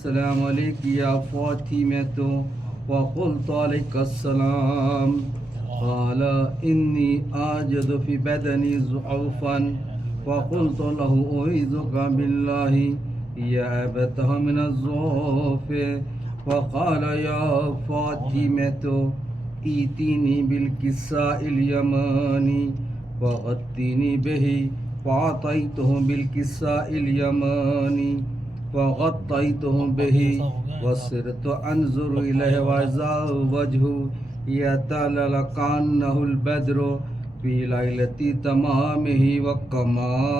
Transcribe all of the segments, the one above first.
अस्सलामु अलैकुम या फ़ातिमतो फ़क़ुल्तु अलैकुस्सलाम क़ाल इन्नी आजिदु फ़ी बदनी ज़ुअफ़न फ़क़ुल्तु लहु उईज़ुका बिल्लाहि या अबतह मिनज़्ज़ुअफ़ फ़क़ाल या फ़ातिमतो ईतीनी बिलकिस्साइल यमानी फ़ग़त्तीनी बिही फ़अतैतुहु बिलकिस्साइल यमानी फ़ग़त्तैतुहु बिही वसिरतु अनज़ुरु इलैहि वइज़ा वजहु यतलअलअ कअन्नहुल बद्रु फ़ी लैलति तमामिही व कमालिही।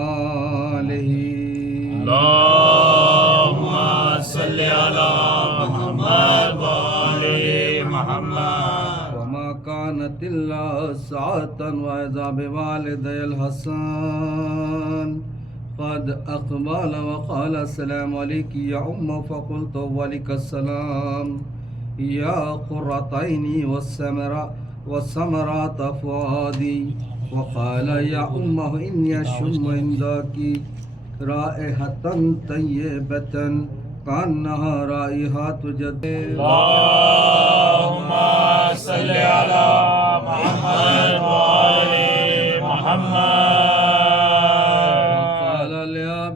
अल्लाहुम्मा सल्लि अला मुहम्मद व आले मुहम्मद। वमा कानत इल्ला साअतन व इज़ा बिवालिदैल हसन क़द अक़बल व क़ाल अस्सलामु अलैकी या उम्म फ़क़ुल्तु वअलैकुस्सलाम या क़ुर्रतैनी वस्समरात फ़ुआदी व क़ाल या उम्म इन्नी अशम्मु इंदाकी राइहतन तय्यबतन कान्नहा राइहतु जद्दी। अल्लाहुम्मा सल्लि अला मुहम्मद व आले मुहम्मद।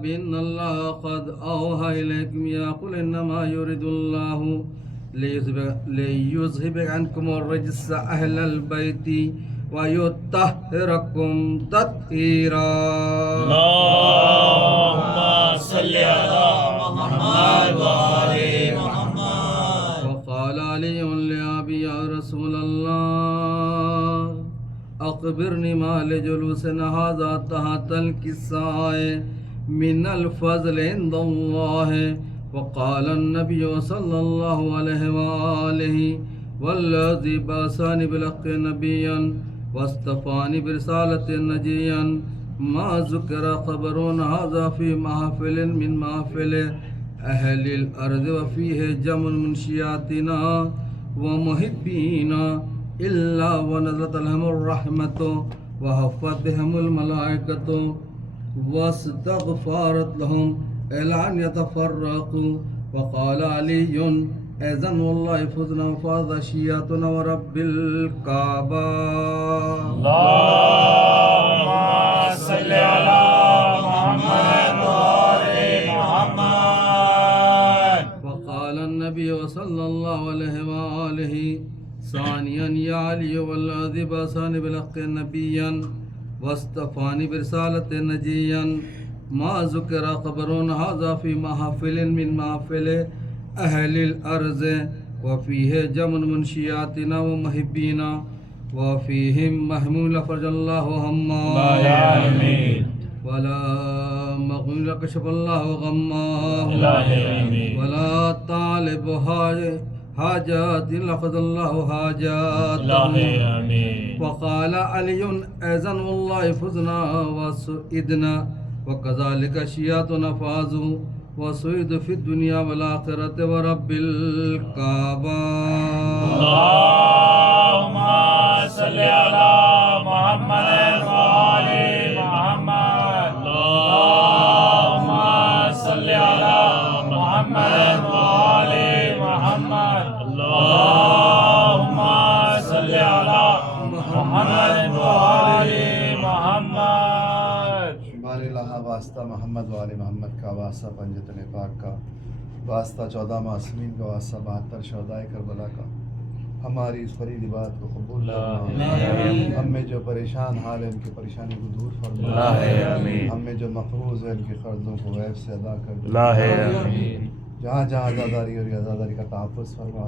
बिन्नल्लाह क़द औहा इलैकुम या क़ुल इन्नमा युरिदुल्लाहु लियुज़हिबा अन्कुमुर रिज्स अहलल बैति व युत्तहिरकुम तत्हीरा। अल्लाहुम्मा सल्लि अला मुहम्मद व आले मुहम्मद। वक़ाल अलियुन लिअबी या रसूलल्लाह अख़बिरनी मा लिजुलूसिना हाज़ा तहतल किस्साए मिनल फ़ज़्ल इंदल्लाह। वक़ाल अन्नबिय्यु सल्लल्लाहु अलैहि वआलिहि वल्लज़ी बअसनी बिल-हक़्क़ि नबिय्यन वस्तफ़ानी बिरिसालतिन नजिय्यन मा ज़ुकिरा ख़बरुन हाज़ा फ़ी महफ़िलिन मिन महफ़िलि अहलिल अर्ज़ि व फ़ीहि जमुन मुनशियातिना व मुहिब्बीना इल्ला व नज़लत अलहुमुर रहमतु व हफ़्फ़त बिहिमुल मलाइकतु वस्तग़फ़रत लहुम इला अन यतफ़र्रक़ू। वक़ाल अलियुन ऐज़न वल्लाहि फ़ुज़ना फ़ाज़ शिय्अतुना व रब्बिल काबा। अल्लाहुम्मा सल्लि अला मुहम्मद व आले मुहम्मद। वक़ाल अन्नबिय्यु सल्लल्लाहु अलैहि वआलिहि सानियन या अली वल्लज़ी बअसनी बिल-हक़्क़ि नबिय्यन वस्तफ़ानी बिरिसालतिन नजिय्यन मा ज़ुकिरा ख़बरुन हाज़ा फ़ी महफ़िलिन मिन महफ़िलि अहलिल अर्ज़ि व फ़ीहि जमुन मुनशियातिना व मुहिब्बीना व फ़ीहिम महमूला फ़रजल्लाहु हम्मा वला मग़ूला कशफ़ल्लाहु गम्मा वला तालिब हाजातिन लक़दल्लाहु हाजातहु। वक़ाल अलियुन ऐज़न वल्लाहि फ़ुज़ना व सुइदना व कज़ालिका शिय्अतुना फ़ाज़ू व सुइदु फ़िद दुनिया वल आख़िरति व रब्बिल काबा। अल्लाहुम्मा सल्लि अला मुहम्मद व आले मुहम्मद। अल्लाहुम्मा सल्लि अला मुहम्मद व आले मुहम्मद। अल्लाहुम्मा सल्लि अला मुहम्मद व आले मुहम्मद। बारिल्लाह वास्ता मोहम्मद वाले मोहम्मद का वास्ता पंजतन पाक का वास्ता 14 मासूमीन का वास्ता 72 शहदाए करबला का हमारी इस फरीदी बात को कबूल फरमा। हम में जो परेशान हाल है इनकी परेशानी को दूर फरमा। हम में जो मक़रूज़ है इनके कर्ज़ों को गैब से अदा कर दे। जहाँ जहाँ आज़ादारी और आज़ादारी का तहफ़्फ़ुज़ फरमा।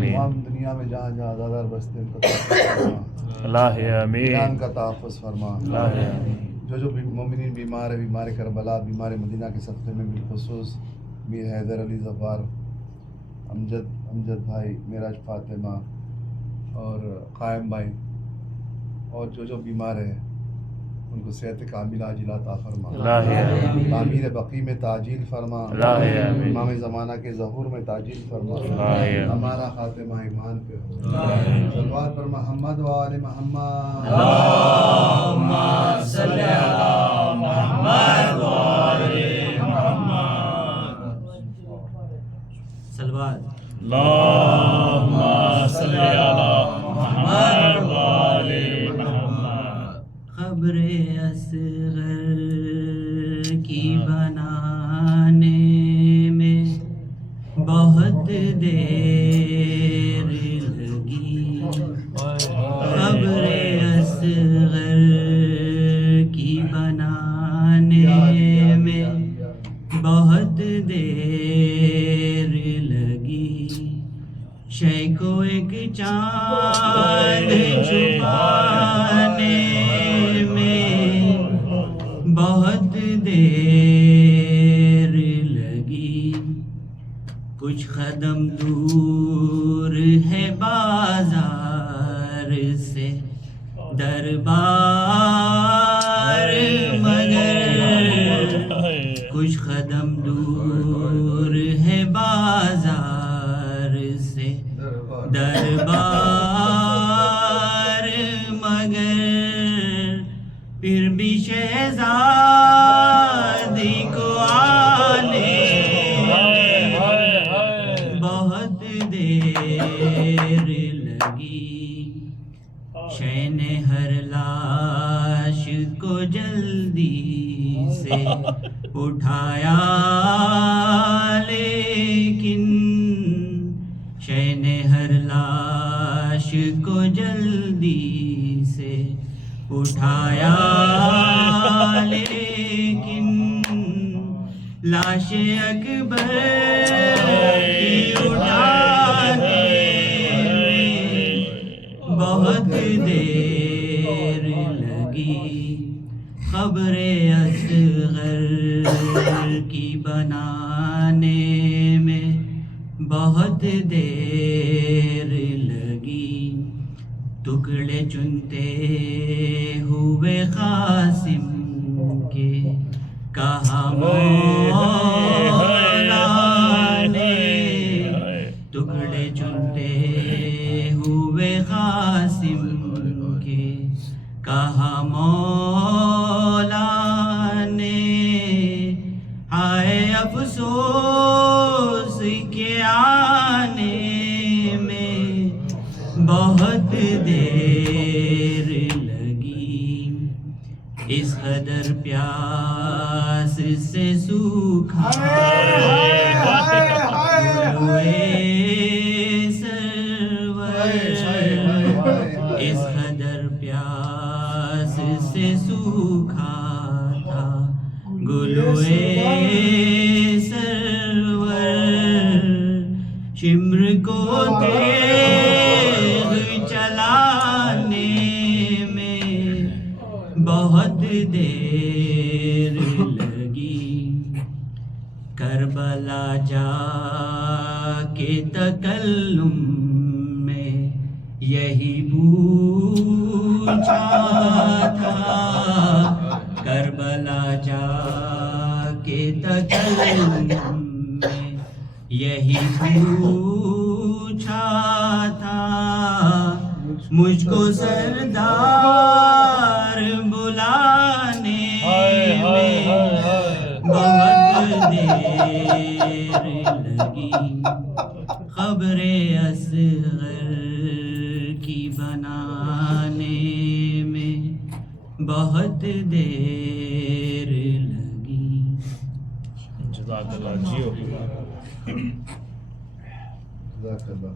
तमाम दुनिया में जहाँ जहाँ आज़ादार बसते हैं उनका ईमान का तहफ़्फ़ुज़ फरमा। जो मोमिनीन बीमार है, बीमार करबला, बीमार मदीना के सदक़े में बिलख़ुसूस मीर हैदर अली ज़फ़ार, अमजद भाई, मेराज फ़ातिमा और क़ायम भाई और जो बीमार है उनको सेहत कामिला अजिला अता फरमा। तामीर बक़ी में ताजील फरमा। इमाम ज़माना के ज़हूर में ताजील फरमा। हमारा ख़ातिमा ईमान पे हो। सल्लल्लाहु पर मोहम्मद व आले मोहम्मद। अल्लाहुम्मा सल्लि अला मुहम्मद व आले मुहम्मद। सलवात। अल्लाहुम्मा सल्ली अला मुहम्मद व आले मुहम्मद। क़ब्र असग़र की बनाने में बहुत देर लगी। क़ब्र असग़र की बनाने में बहुत देर लगी। शय को एक चाँद छुपाने में बहुत देर लगी। कुछ कदम दूर है बाजार से दरबार, मगर कुछ कदम दूर है बाजार से दरबार, मगर फिर भी शहज़ादी को आने बहुत देर लगी। शैने हर लाश को जल्दी से उठाया, लेकिन शैने हर लाश को जल्दी से उठाया, लेकिन लाश अकबर की उठाने में बहुत देर लगी। क़ब्र असग़र की बनाने में बहुत देर लगी। टुकड़े चुनते हुए क़ासिम के कहा मौला ने, टुकड़े चुनते हुए क़ासिम के कहा मौला ने। हाय अफ़सोस के आने में बहुत देर लगी। इस कदर प्यास से सूखा हुए सरवर, इस कदर प्यास से सूखा था गुलुए सरवर। शिम्र को तेग चलाने में बहुत देर लगी। करबला जाके तकल्लुम में यही पूछा था। करबला जाके तकल्लुम में यही पूछा था। मुझको सरदार बुलाने में बहुत देर लगी। क़ब्र असग़र की बनाने में बहुत देर लगी। जज़ाकल्लाह जियो। जज़ाकल्लाह।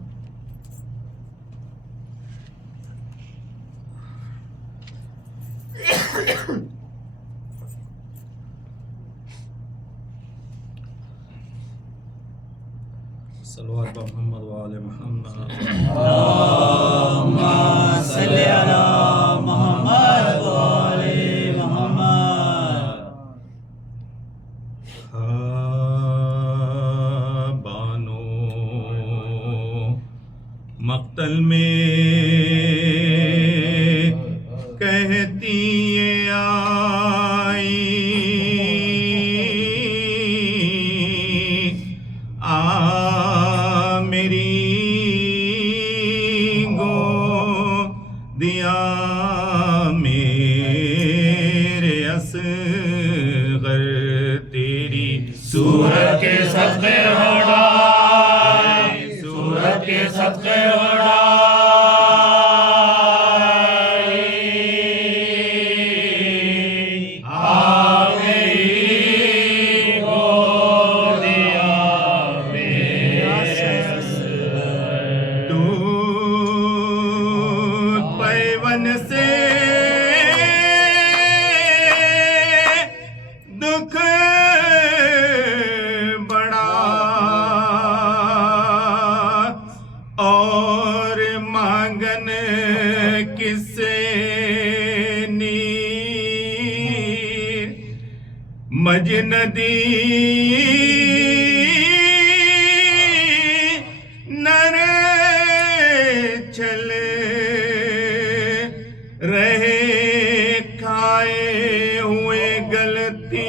सल्लल्लाहु अलैहि मोहम्मद व आले मोहम्मद। अल्लाहुम्मा सल्ली अला मुहम्मद व आले मुहम्मद। बानो मक्तल में कहती ये आई मेरी गोदिया मेरे असग़र तेरी सूरत के सदक़े होड़ा सदके उड़ाई आ गई गोदिया दूध पैवन से दुख बड़ा और मांगन किसे नीर मज नदी नर चले रहे खाए हुए गलती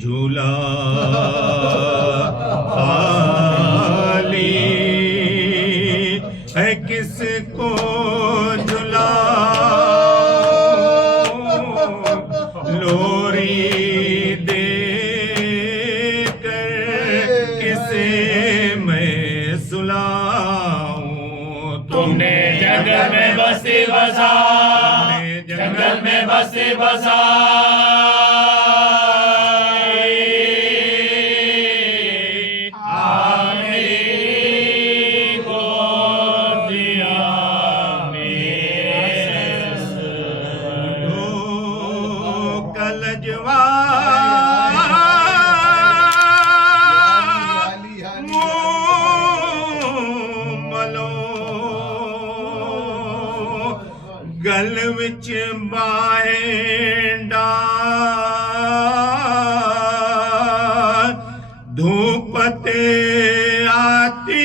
झूला खाली है किसको झुलाऊं लोरी दे कर किसे मैं सुलाऊं तुमने जंगल में बस्ती बसा जंगल में बस्ती बसा कलजवा मलो गल विच बाहेंडा धूप ते आती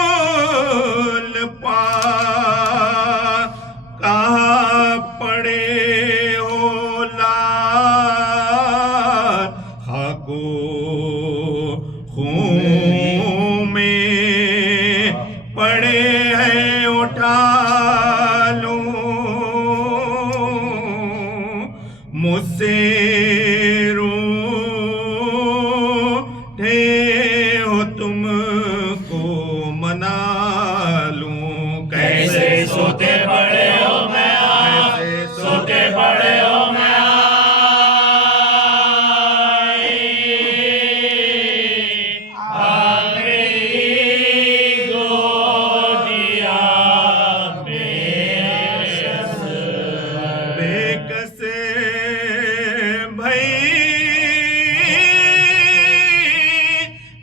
धूल पा कहाँ पड़े हो लाल खाको खून में पड़े हैं उठा लूं मुझसे रूठे हो तुमको मना लूं कैसे सोते पड़े हो मैं सोते पड़े हो मैं बेकसे भई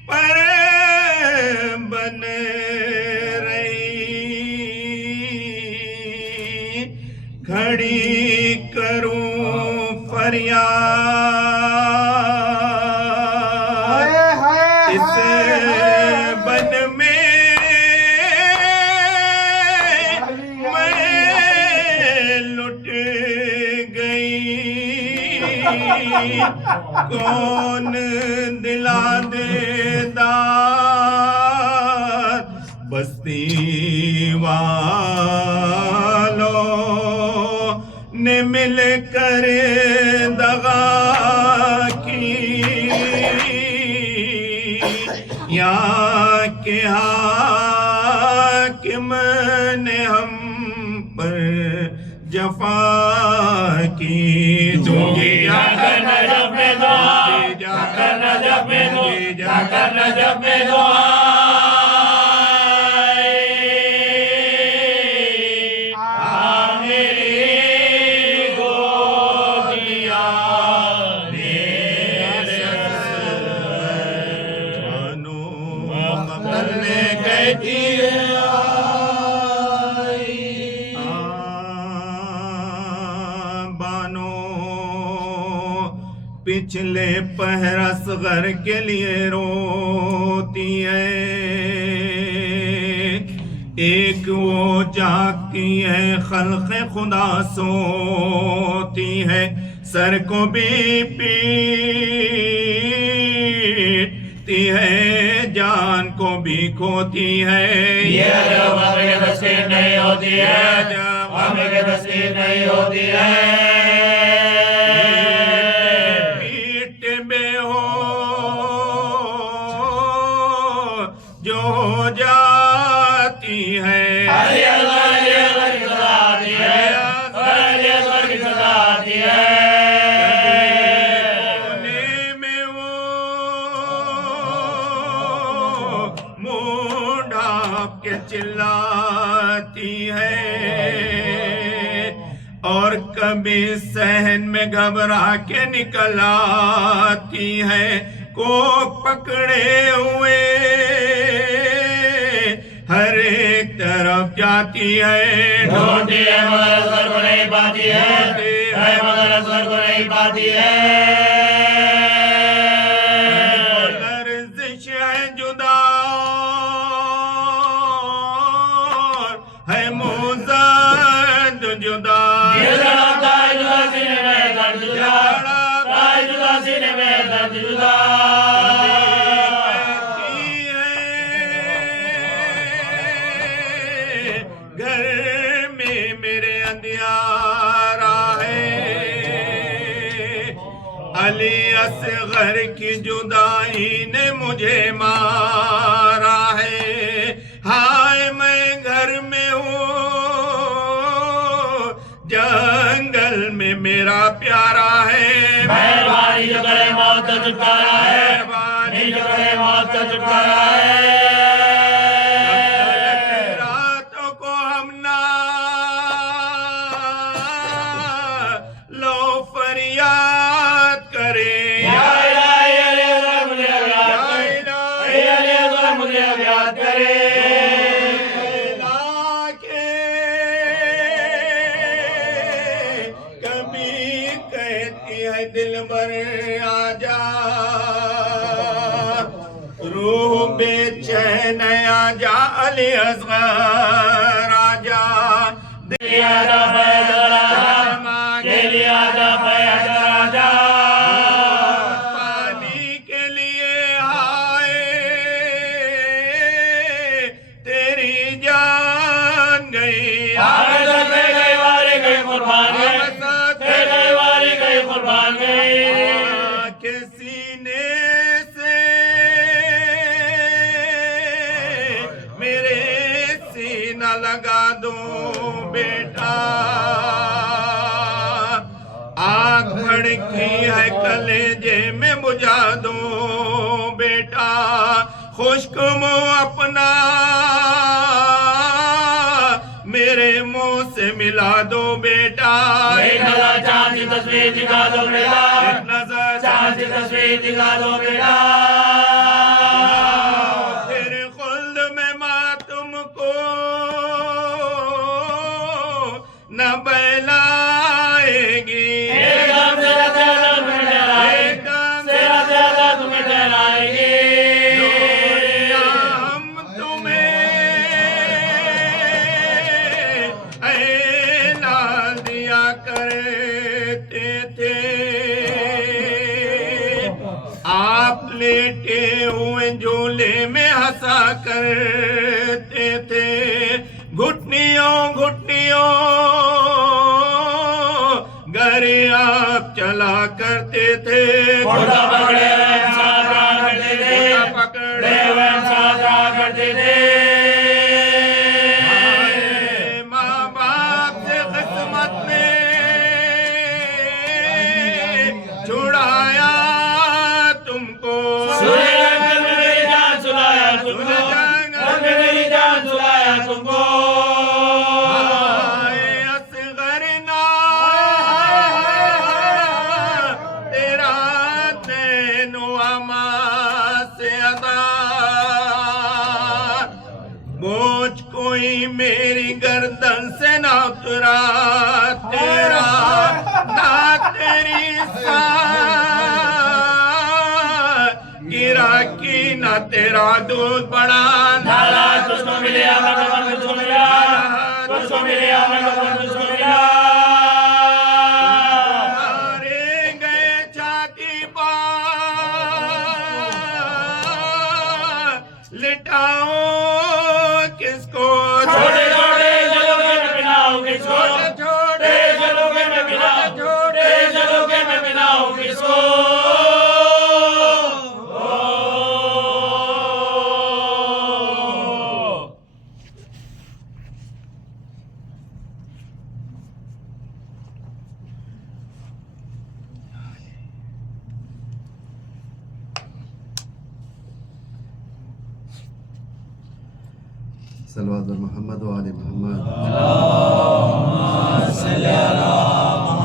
पर बन रही खड़ी करूं फरियाद इस बन में मैं लुट गई कौन दिला देदार बस्ती वालों ने मिल कर दगा की यहाँ के हाकिम ने हम पर जफा की दूंगी जाकर नजफ में दुआ जाकर नजफ में दुआ जाकर नजफ में दुआ पिछले पहर असगर के लिए रोती है एक वो जागती है खल्क़े खुदा सोती है सर को भी पीटती है जान को भी खोती है ये जब हमें के तस्वीर नहीं होती है हमें के तस्वीर नहीं होती है पीठ में हो कभी सहन में घबरा के निकल आती है, को पकड़े हुए हर एक तरफ जाती है। ढूंढती है मगर स्वर को नहीं पाती है, मगर स्वर को नहीं पाती है। लर्जिश है जुदा है मोज़द जुदा, दिल धड़कता है जुदा सीने में दर्द जुदा, जुदा सीने में दर्द जुदा। घर में मेरे अंधियारा है, अली असगर की जुदाई ने मुझे मारा है। हाय मैं घर में हूँ, जंगल में मेरा प्यारा है। मेहरबानी जो करे मौत का छुटकारा है, मेहरबानी जो करे मौत का छुटकारा है। रातों को हम ना लो फरियाद करें, मुझे याद करे। कभी कहती है दिल भर आजा, रूह बेचैन आजा, अली असगर आजा। पानी के लिए हाय तेरी जान गई, के सीने से मेरे सीना लगा दो बेटा, आग भड़की है कलेजे में बुझा दो बेटा, खुश्क मुंह अपना मेरे मुंह से मिला दो बेटा। एक नजर चांद की तस्वीर दिखा दो बेटा, एक नजर चांद की तस्वीर दिखा दो बेटा। फिर खुल्द में माँ तुमको न बहलाएगी, एकदम से ज्यादा तुम्हें डराएगी, ज्यादा तुम्हें डराएगी। हम तुम्हें ऐलान दिया करते थे, आप लेटे हुए झूले में हंसा करते थे, घुटनियों घुटनियों घर आप चला करते थे। घोड़ा पकड़े हुए साथ रहा करते थे, पकड़े हुए साथ रहा करते थे। माँ बाप से किस्मत ने छुड़ाया तुमको, मेरी जान सुलाया तुमको, मेरी जान सुलाया तुमको। असगर ना तेरा नैनुआमा से अदा, बोझ कोई मेरी गर्दन से ना उतरा तेरा, ना तेरी गिरा की ना तेरा दूध बड़ा नाला तुझको मिले आना कफन तुझको मिला, तुझको मिले आना कफन तुझको मिला। मारे गए छाती पर लिटाओ किसको, छोटे छोटे जलोगे में पिलाओ किसको, छोटे जलोगे में पिलाओ, छोटे जलोगे में पिलाओ किसको। सल्लल्लाहु अलैहि मोहम्मद व आले मोहम्मद। सल्लल्लाहु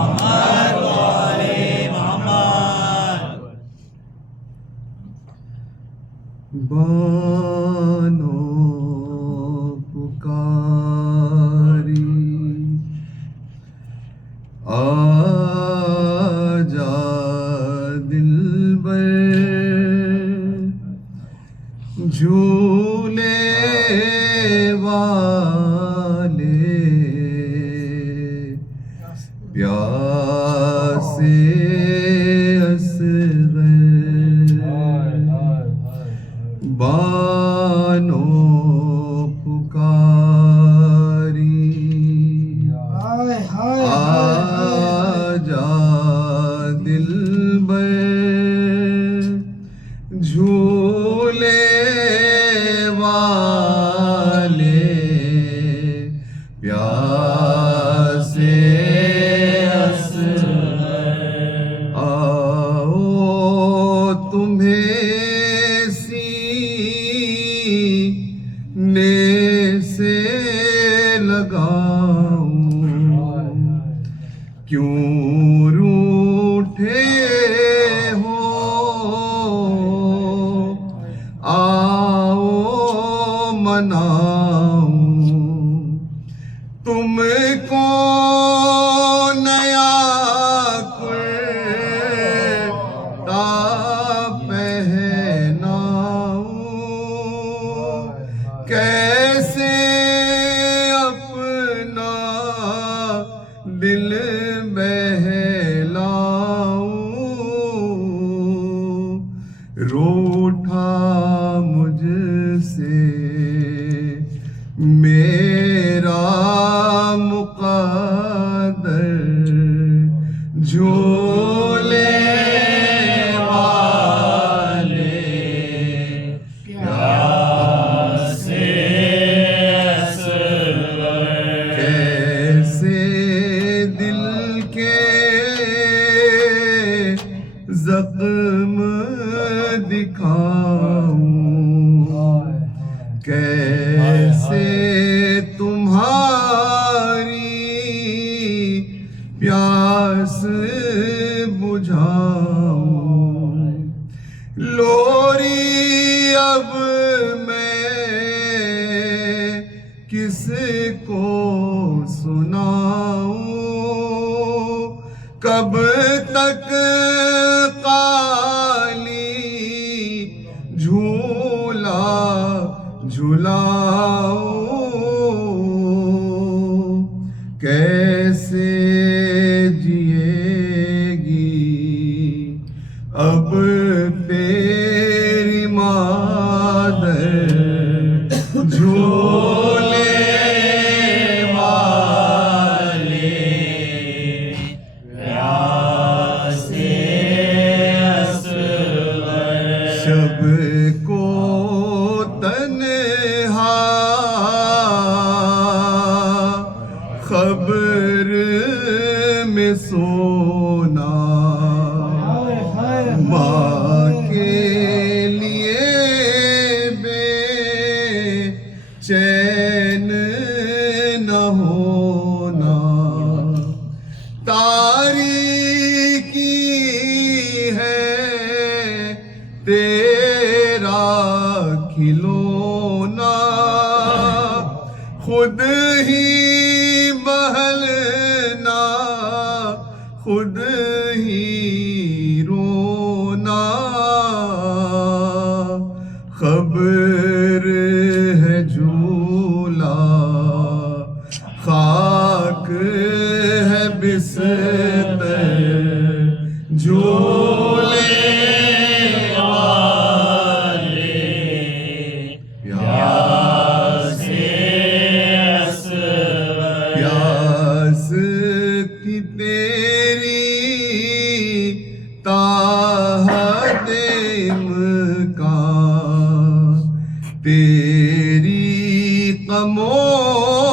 बानो पुकारी आजा दिलबर झूले वाले प्यासे बानो पुकारी आजा दिलबर झूले वाले प्यासे असगर आओ तुम्हें ने से लगाऊं क्यों रूठे हो आओ मनाऊं तुमको नया कुर्ता कैसे अपना दिल बहलाऊं रूठा मुझसे मेरा मुक़द्दर झूले ज़ख्म दिखाऊं कैसे तुम्हारी प्यास बुझाऊं लोरी अब मैं किसको सुनाऊं कब तक झूला झुलाऊं कैसे जिएगी अब तेरी मादर झूले वाले प्यासे शब को तन्हा खबर में सोना माँ के लिए बेचैन न होना तारीकी है तेरा खिलौना खुद ही बहलना खुद ही रोना खबर है झूला खाक है बिस्तर झूले प्यास की तेरी ताहत इम्कान तेरी खामोशी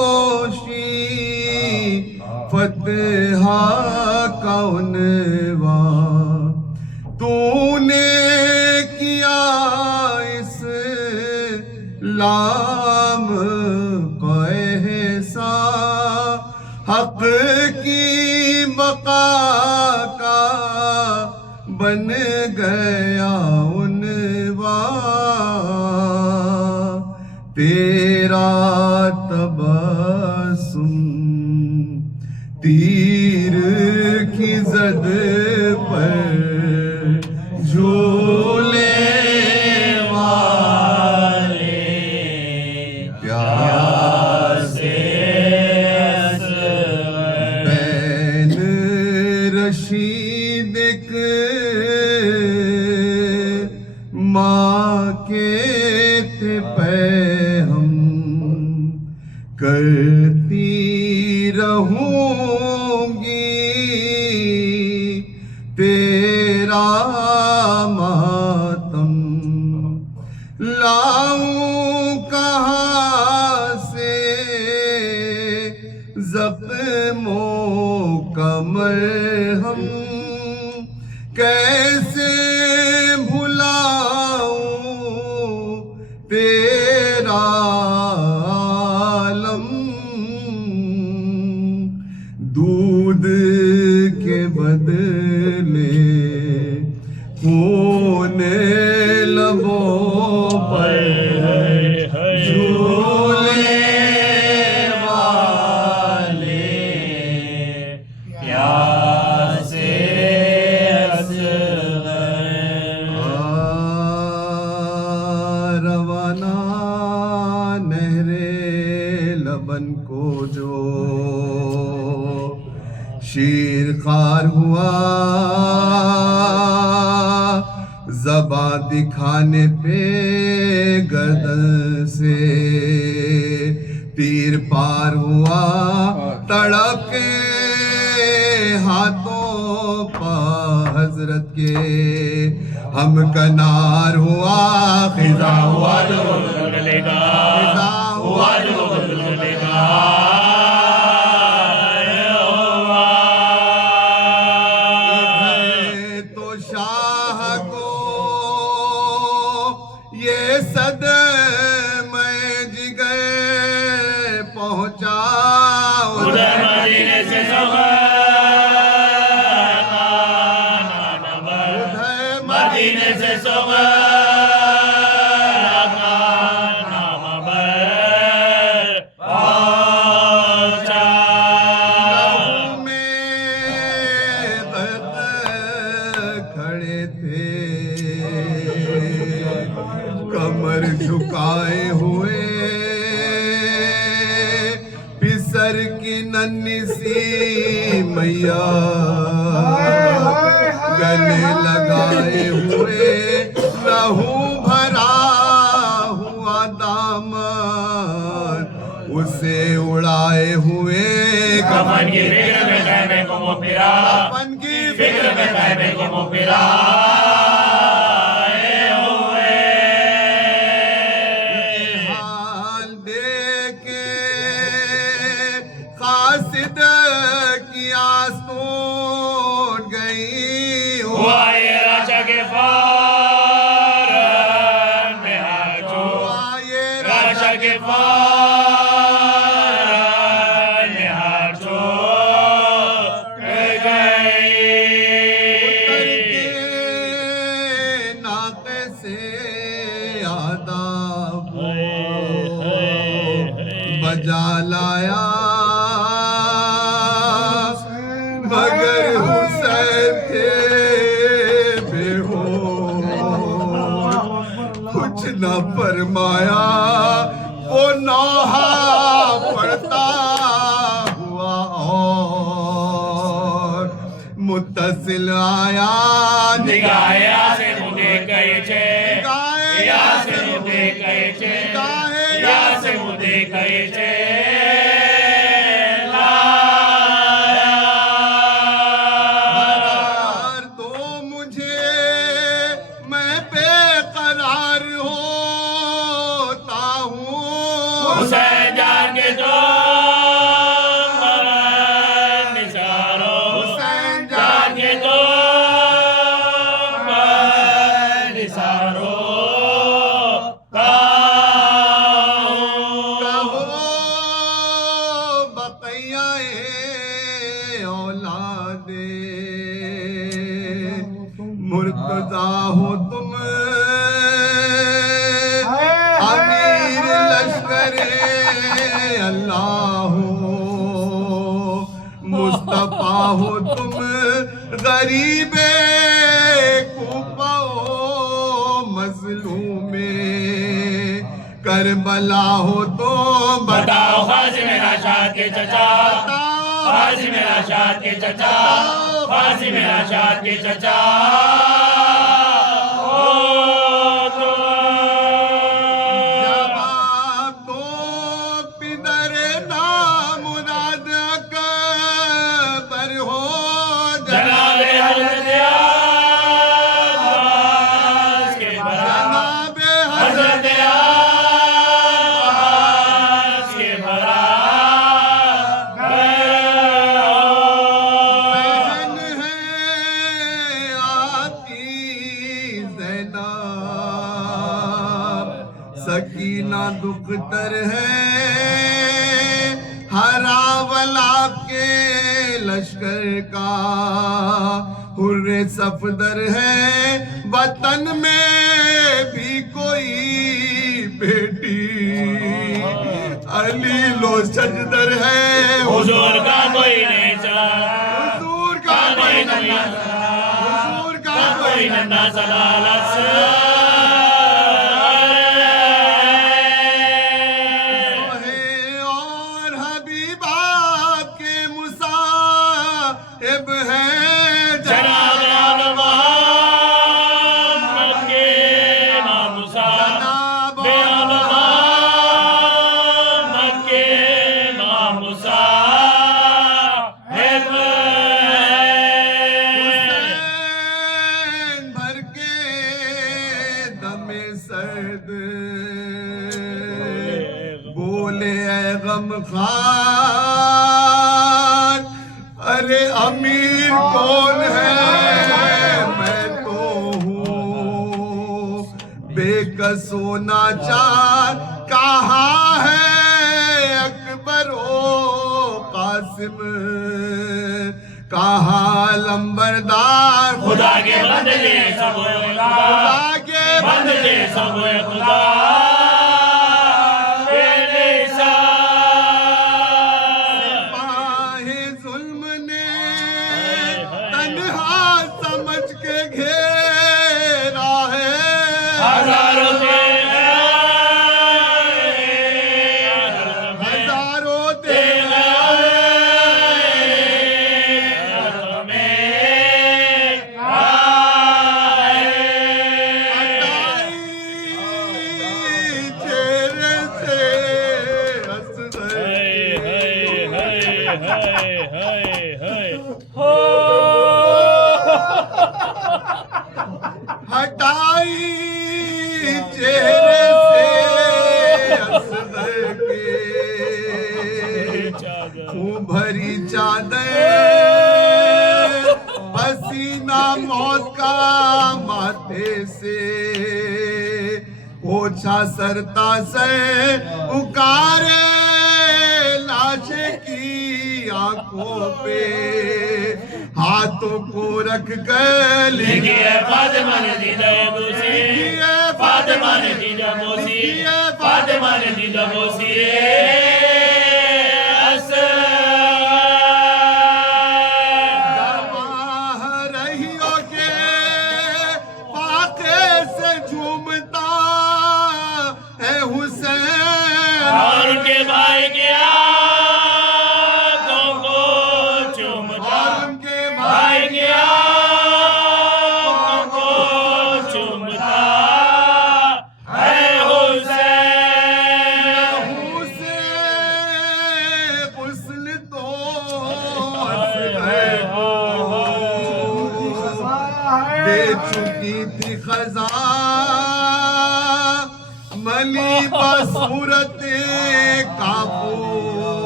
फतहा का उन्वान तूने किया इस्लाम को एहसान हक की बका का बन गया उन्वान तेरा तबस्सुम तीर की जद पर झूले वाले प्यासे बैन रशीद माँ के पे हम करती रहूंगी तेरा मातम लाऊं कहाँ से जख्मों का मरहम कैसे भुलाऊं तेरा आलम दूध के बदले होने लबों पर झूले वाले प्यासे रवाना नहरे लबन को जो शीर खार हुआ ज़बा दिखाने पे गर्दन से तीर पार हुआ तड़प के हाथों पा हजरत के हम कनार हुआ खिजा हुआ जो बदलेगा खिजा हुआ जो बदलेगा तो शाह को ये सदमे जिगर पहुंचा उधर मदीने से मदीने से खड़े थे कमर झुकाए हुए पिसर की नन्ही सी मैया गले लगाए हुए लहू भरा हुआ दामन उसे उड़ाए हुए कफन की फिक्र में कहने को मुफिरा कफन की फिक्र में कहने को मुफिरा हाल देके कासिद की आस टूट गई हुआ ये राजा के फारन में हाजो हुआ ये राजा के फारन में हाजो गई उतर के नाके से आदाब बजा लाया मगर हुसैन थे बेहोश कुछ न फरमाया वो नौहा पड़ता हुआ और मुत्तसिल आया निगाया से मुझे कहे छे निगाहे या से मुझे कहे छे निगाहे या से मुझे कहे छे करार दो मुझे मैं बेकरार होता हूँ हुसैन जान के जो निसारो हुसैन जान के जो निसारो कहो बकैया औलादे मुर्तजा हो तुम अमीर लश गरीबे कुफा मजलूमे करबला हो तो बताओ फाजी मेरा शाद के चचा, फाजी मेरा शाद के चचा, फाजी मेरा शाद के चचा। जवाब दो पिदर नाम मुराद अकबर हो जनाबे हज़रत अब्बास के बरा, जनाबे हज़रत अब्बास के बरा। बहन है आपकी ज़ैनब, सकीना दुख्तर है हरावल आपके लश्कर का, हुर्रे सफदर है वतन में भी कोई बेटी, अली लो सजदर है हुजूर का कोई नहीं चला, हुजूर का कोई नन्ना हुजूर का कोई नन्ना सलालत और हबीबा के मुसाहिब हैं जनाब आल मोहम्मद के नामुसा, जनाब आल मोहम्मद के नामुसा हुसैन भर के दमे सर्द बोले ऐ गम खान, अरे अमीर कौन है मैं तो हूँ बेकसो नाचार, कहाँ है अकबर ओ कासिम, कहाँ लंबरदार खुदा के बंदे सब खुदा के बंदे सब खुदा सिपाही जुल्म ने तन्हा समझ के घेरा है, हजारों हजारों चेहरे से हटाई चेहरे से असगर के, खून भरी चादर पसीना मौत का माथे से ओछा सरता से उकारे लाशे की आंखों पे, हाथों को रख कर लिखिए फातिमा ने दी जबूसी, फातिमा ने दी जबूसी, फातिमा ने दी जबूसी गवाह रहियो के वाक़े से झूमता है हुसैन, और उनके भाई के आंखों को चूमता, और उनके भाई के आंखों को चूमता है हुसैन। हुसैन गुस्ल तो असगर दे चुकी थी खजा मली बसूरत काबूल,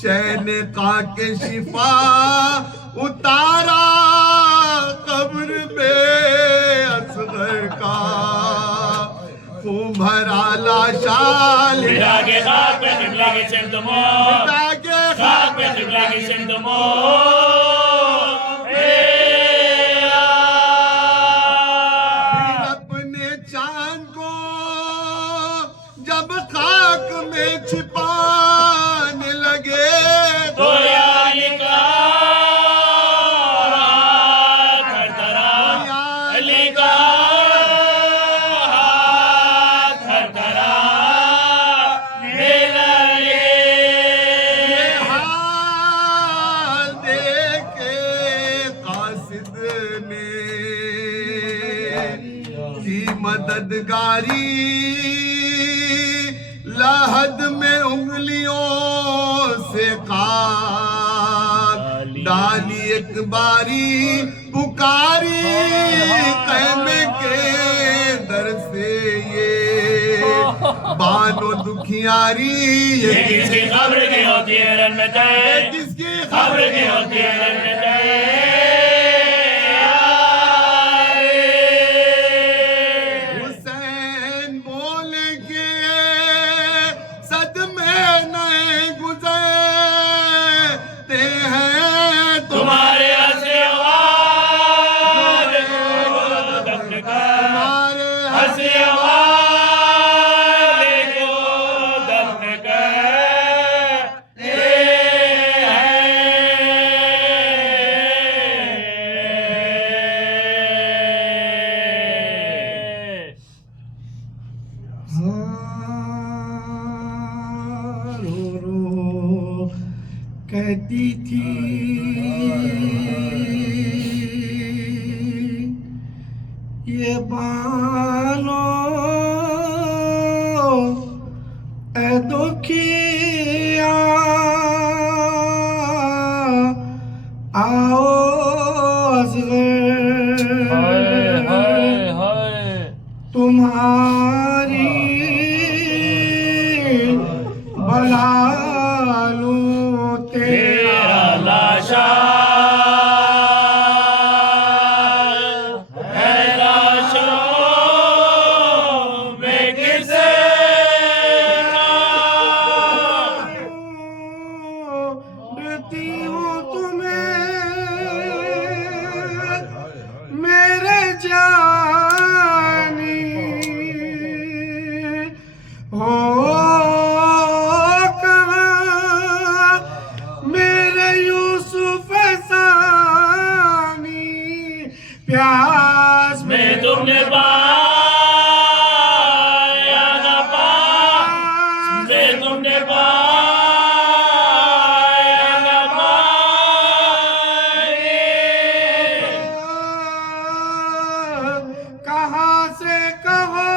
शहन का के शिफा उतारा कब्र में असगर का, खून भरा लाशा पिता के खाक पे किबला की सिमत मो, लिटा के खाक पे किबला की सिमत मो फिर अपने चांद को जब खाक में छिपाने लगे तो यानी का की मददगारी लहद में उंगलियों से काट डाली एक बारी पुकारी कहने के दर से ये बानो दुखियारी ये किसकी खबर की होती है रन में तय, किसकी खबर की होती है रन में तय। हुसैन बोलेंगे सदमे नहीं गुजरते हैं तुम्हारे हंसी आवाज को दफ्न कर, तुम्हारे हंसी आवाज को दफ्न करते हैं। रो रो कहती थी ये बानो ए दुखिया आओ तुम्हारी भला लूं तेरा लाशा है लाशों में किसे देती हूँ तुम्हें मेरे जानी हो कहाँ मेरे यूसुफ सानी प्यास में तुमने पाया ना पास में तुमने पाया ना पाए। कहाँ से कहो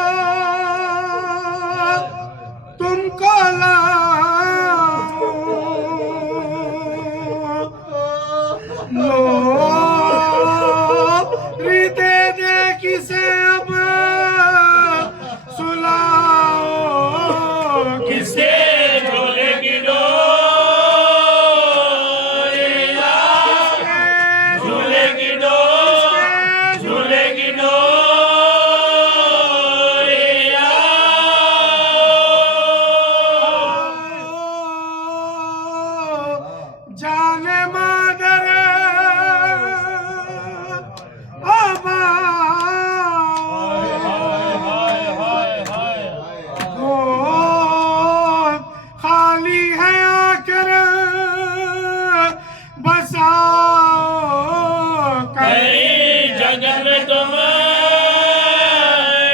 तुमको लाऊं लोरी दे दे किसे अब सुलाओ किसके झोले की डोरिया, झूले की झूले की डोरिया। जाने मादर आबा खाली है आकर बसाओ कहीं जंगल में तुम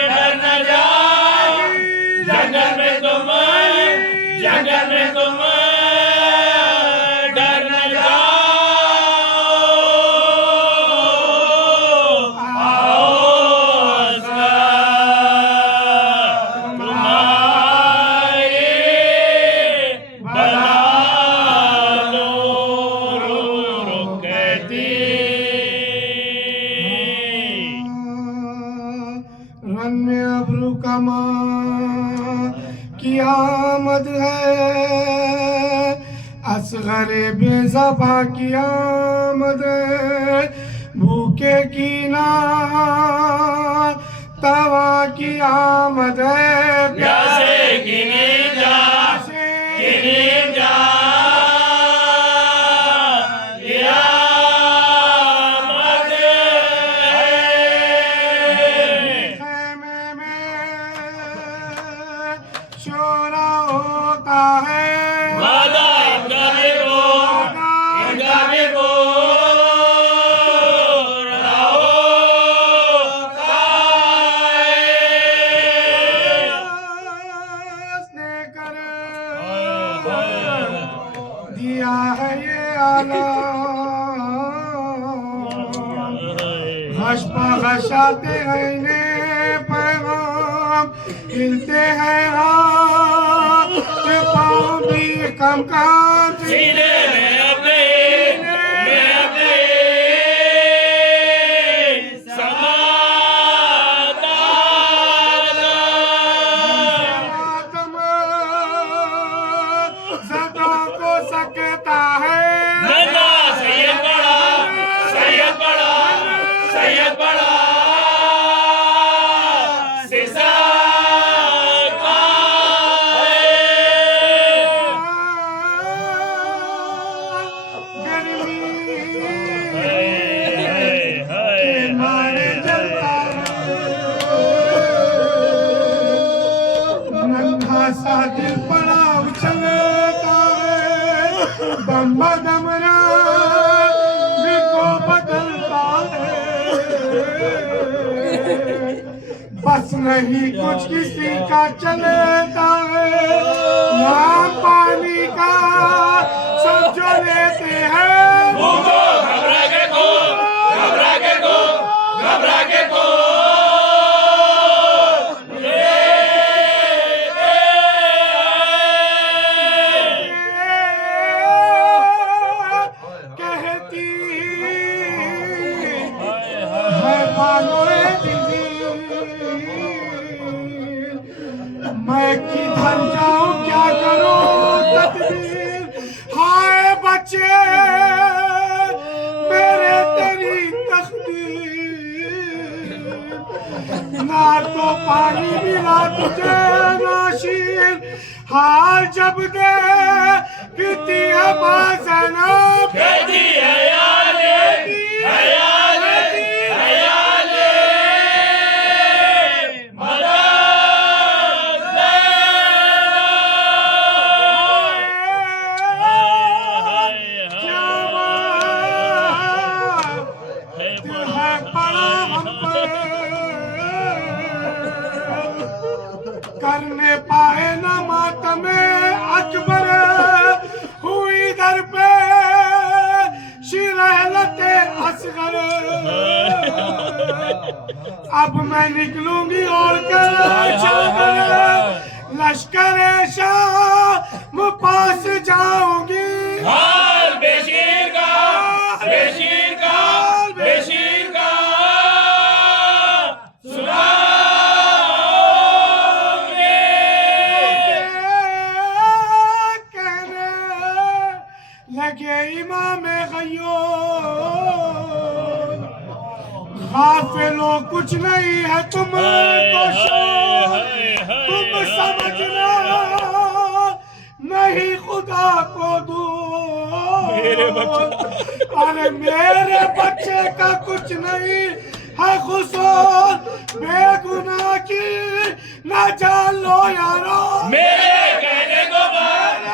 डर न जाओ, जंगल में तुम डर न जाओ। आओ तुम्हारी बला लो रो रो कहती। रन में अबरू कमा की आमद है असगरे बेज़बा की आमद है भूखे की ना तवा की आमद है प्यासे की नींदा या मत है। खेमे में शोरा होता है वादा इनका भी वो रहो उसने कर दिया है ये आला घश घशाते हैं इन्हें हिलते हैं हाथ पाँव भी कम कम सीने में अपने आदम सदा को सकता है नन्ना सैयद बड़ा सिसा मारे जलता नन्हा सा दिल बड़ा उछलता है बम दमरा को बदलता है बस नहीं कुछ किसी का चलता है नाम पानी का सब जो लेते हैं घबरा के को कहती है पालोए दीदी मैं किधर जाऊं क्या करूं तदबीर हाय बच्चे मेरे तेरी तकदीर ना तो पानी मिला तुझे नाशीर हाल जब दे किती है बाजना कहती है करने पाए न मातमे अकबर हुई दर पे शिरहलते असगर अब मैं निकलूंगी और लश्कर शाह पास जाऊंगी हाल बेशीर का लगे इमाम गयो गाफिलो कुछ नहीं है तुमको तुम समझना नहीं खुदा को दो अरे मेरे बच्चे का कुछ नहीं है खुसूर बेगुनाह की ना जान लो यारो मेरे कहने को मान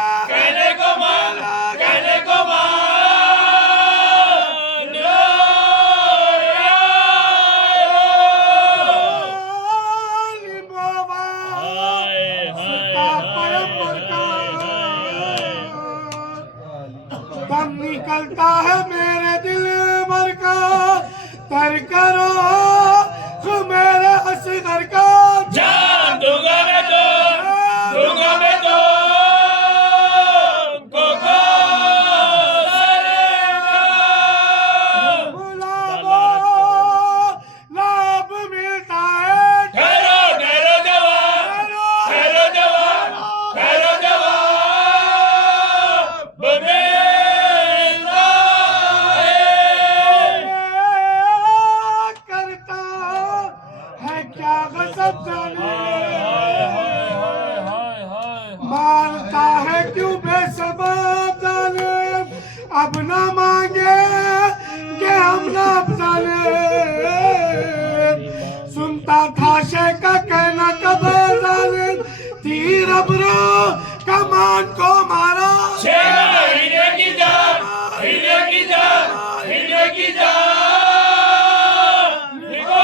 दम निकलता है मेरे दिल भर का तर करो मेरे असगर का जान दूंगा मैं तो बुलावो लाभ मिलता है ठहरो जवान बमेला करता है क्या गजब जाने मारता है क्यों बेसबब जाने अब ना मांगे कि हम ना जाने सुनता था शेख का कहना कब जाने तीर अबरो कमान को मारा हिले की जान लिखो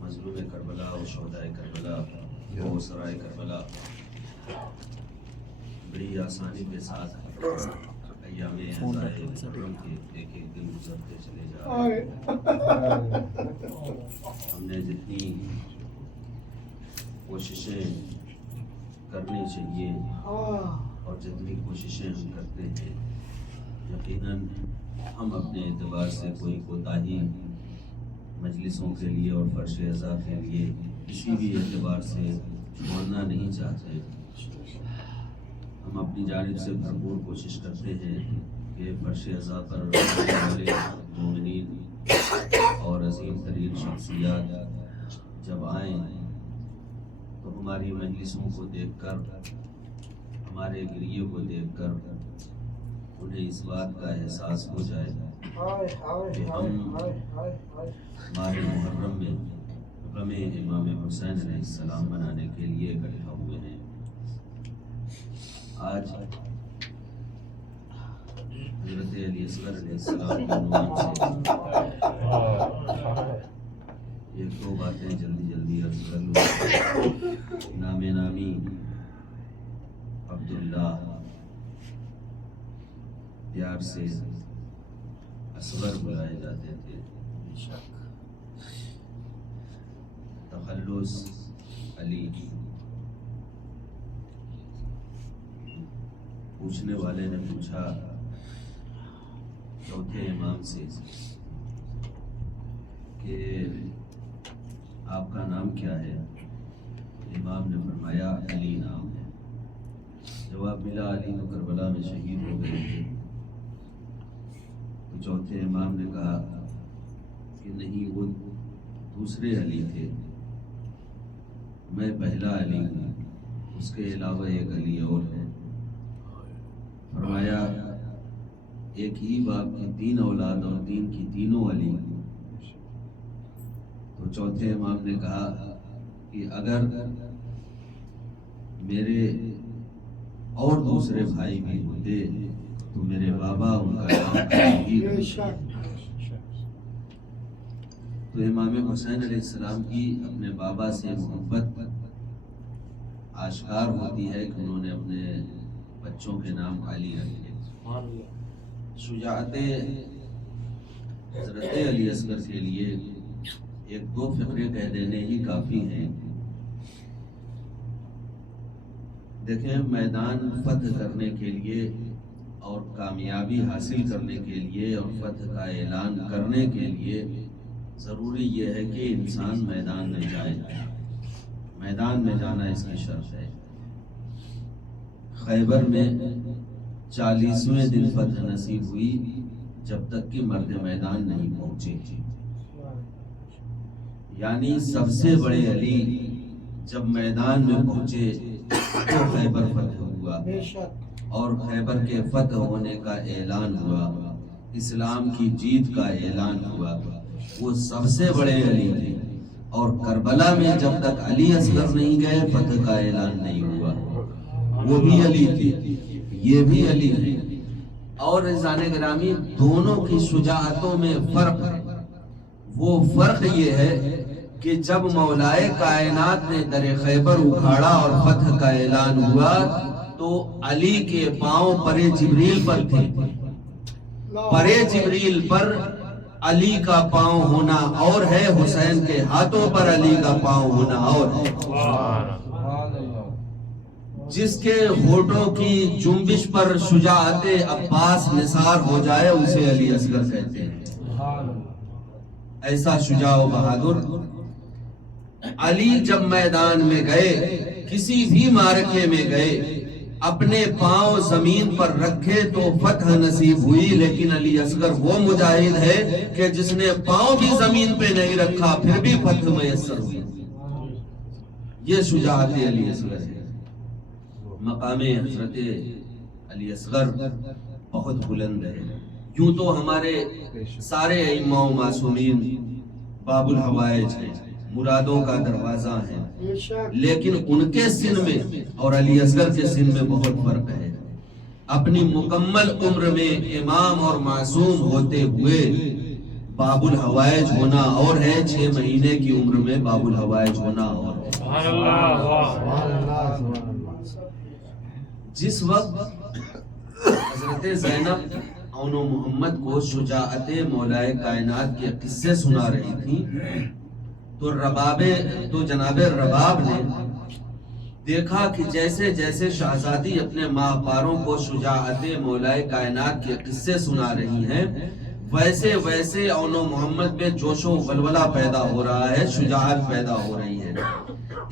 मज़लूम करबला और शोहदाए करबला और सराय करबला बड़ी आसानी के साथ अय्याम अज़ाए मुहर्रम के एक एक दिन गुजरते चले जा रहे हैं। हमने जितनी कोशिशें करनी चाहिए और जितनी कोशिशें हम करते हैं यकीनन हम अपने एतबार से कोई कोताही मजलिसों के लिए और फर्श अज़ा के लिए किसी भी एतबार से छोड़ना नहीं चाहते। हम अपनी जानिब से भरपूर कोशिश करते हैं कि फर्श अज़ा पर वाले मोमिनीन और अज़ीम तरीन शख्सियात जब आएँ तो हमारी मजलिसों को देखकर हमारे गिरियों को देखकर उन्हें इस बात का एहसास हो जाए कि हम माह मुहर्रम में गम इमाम हुसैन अलैहिस्सलाम मनाने के लिए इकट्ठा हुए हैं। आज हज़रत अली असग़र अलैहिस्सलाम के नुमान से एक दो बातें जल्दी अर्ज़ कर लूँ। नामे नामी अब्दुल्ला प्यार से असगर बुलाए जाते थे। तखल्लुस अली। पूछने वाले ने पूछा चौथे इमाम से कि आपका नाम क्या है? इमाम ने फरमाया अली नाम है। जवाब मिला अली तो करबला में शहीद हो गए थे। तो चौथे इमाम ने कहा कि नहीं, वो दूसरे अली थे, मैं पहला अली हूँ, उसके अलावा एक अली और है। फरमाया एक ही बाप की 3 औलाद और 3 की तीनों अली। तो चौथे इमाम ने कहा कि अगर मेरे और दूसरे भाई भी होते तो मेरे बाबा उनका नाम ही। तो इमाम हुसैन अलैहिस्सलाम की अपने बाबा से मोहब्बत आश्कार होती है कि उन्होंने अपने बच्चों के नाम अली रखे। शुजाअत हज़रत अली असगर के लिए एक दो फ़िक्रे कह देने ही काफ़ी हैं। देखें, मैदान फतह करने के लिए और कामयाबी हासिल करने के लिए और फतह का ऐलान करने के लिए ज़रूरी ये है कि इंसान मैदान में जाए। मैदान में जाना इसकी शर्त है। खैबर में 40वें दिन फतह नसीब हुई जब तक कि मर्द मैदान नहीं पहुंचे। यानी सबसे बड़े अली जब मैदान में पहुंचे तो खैबर फतह हुआ और खैबर के फतह होने का ऐलान हुआ, इस्लाम की जीत का ऐलान हुआ। वो सबसे बड़े अली थे। और करबला में जब तक अली असगर नहीं गए फतह का ऐलान नहीं हुआ। वो भी अली थे, ये भी अली है। और रिज़ाने गिरामी दोनों की शुजाअतों में फर्क है। वो फर्क ये है कि जब मौलाए कायनात ने दरे खैबर उखाड़ा और फतह का ऐलान हुआ तो अली के पांव परे जिब्रील पर थे। परे जिब्रील पर अली का पांव होना और है, हुसैन के हाथों पर अली का पांव होना और है। जिसके होठों की जुम्बिश पर शुजाअते अब्बास निसार हो जाए उसे अली असगर कहते हैं। ऐसा शुजाओ बहादुर अली जब मैदान में गए, किसी भी मारके में गए, अपने पांव जमीन पर रखे तो फतह नसीब हुई। लेकिन अली असगर वो मुजाहिद है कि जिसने पांव भी जमीन पे नहीं रखा फिर भी फतह मयस्सर हुई। ये शुजाअत अली असगर है। मकामे हजरत अली असगर बहुत बुलंद है। यूं तो हमारे सारे इमाम मासूमीन बाबुल हवाइज हैं, मुरादों का दरवाजा है, लेकिन उनके सिन में और अली असगर के सिन में बहुत फर्क है। अपनी मुकम्मल उम्र में इमाम और मासूम होते हुए बाबुल हवाइज होना और है, 6 महीने की उम्र में बाबुल हवाइज होना और है। जिस वक्त हजरत ज़ैनब औनो मोहम्मद को शुजाअते मौलाए कायनात के किस्से सुना रही थी तो जनाबे रबाब ने देखा कि जैसे जैसे शहजादी अपने माहपारों को शुजाअते मौलाए कायनात के किस्से सुना रही हैं, वैसे वैसे औनो मोहम्मद में जोशो वलवला पैदा हो रहा है, शुजाअत पैदा हो रही है।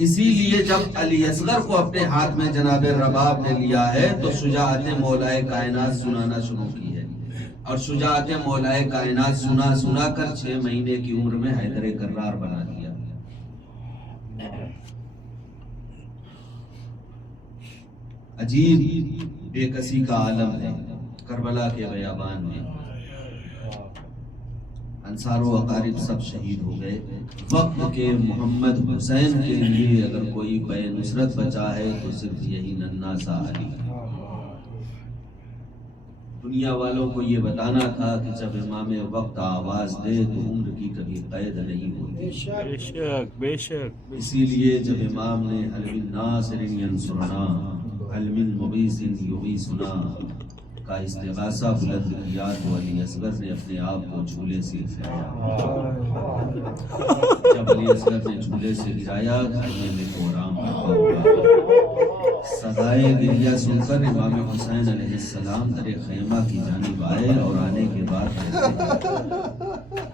इसीलिए जब अली असगर को अपने हाथ में जनाबे रबाब ने लिया है तो शुजाअते मौलाए कायनात सुनाना शुरू की है। और शुजाअते मौलाए कायनात सुना सुना कर 6 महीने की उम्र में हैदर कर्रार बना दिया। अजीब बेकसी का आलम है करबला के बयाबान में। अंसारो अकारिब सब शहीद हो गए। वक्त के मोहम्मद हुसैन के लिए अगर कोई बेनुसरत बचा है तो सिर्फ यही नन्ना सा अली। दुनिया वालों को ये बताना था कि जब इमाम वक्त आवाज दे तो उम्र की कभी कैद नहीं होती। बेशक बेशक। इसीलिए जब इमाम ने हलमिन नासिरिन यंसुरना हलमिन मुगीसिन युगीसुना का इस्तिगासा बुलंद किया तो अली असगर ने अपने आप को झूले से गिराया। जब अली असगर ने झूले से गिराया झूले में तो आराम सदाए गिरिया सुनकर इमाम हुसैन अलैहिस्सलाम दरे खैमा की जानिब आए और आने के बाद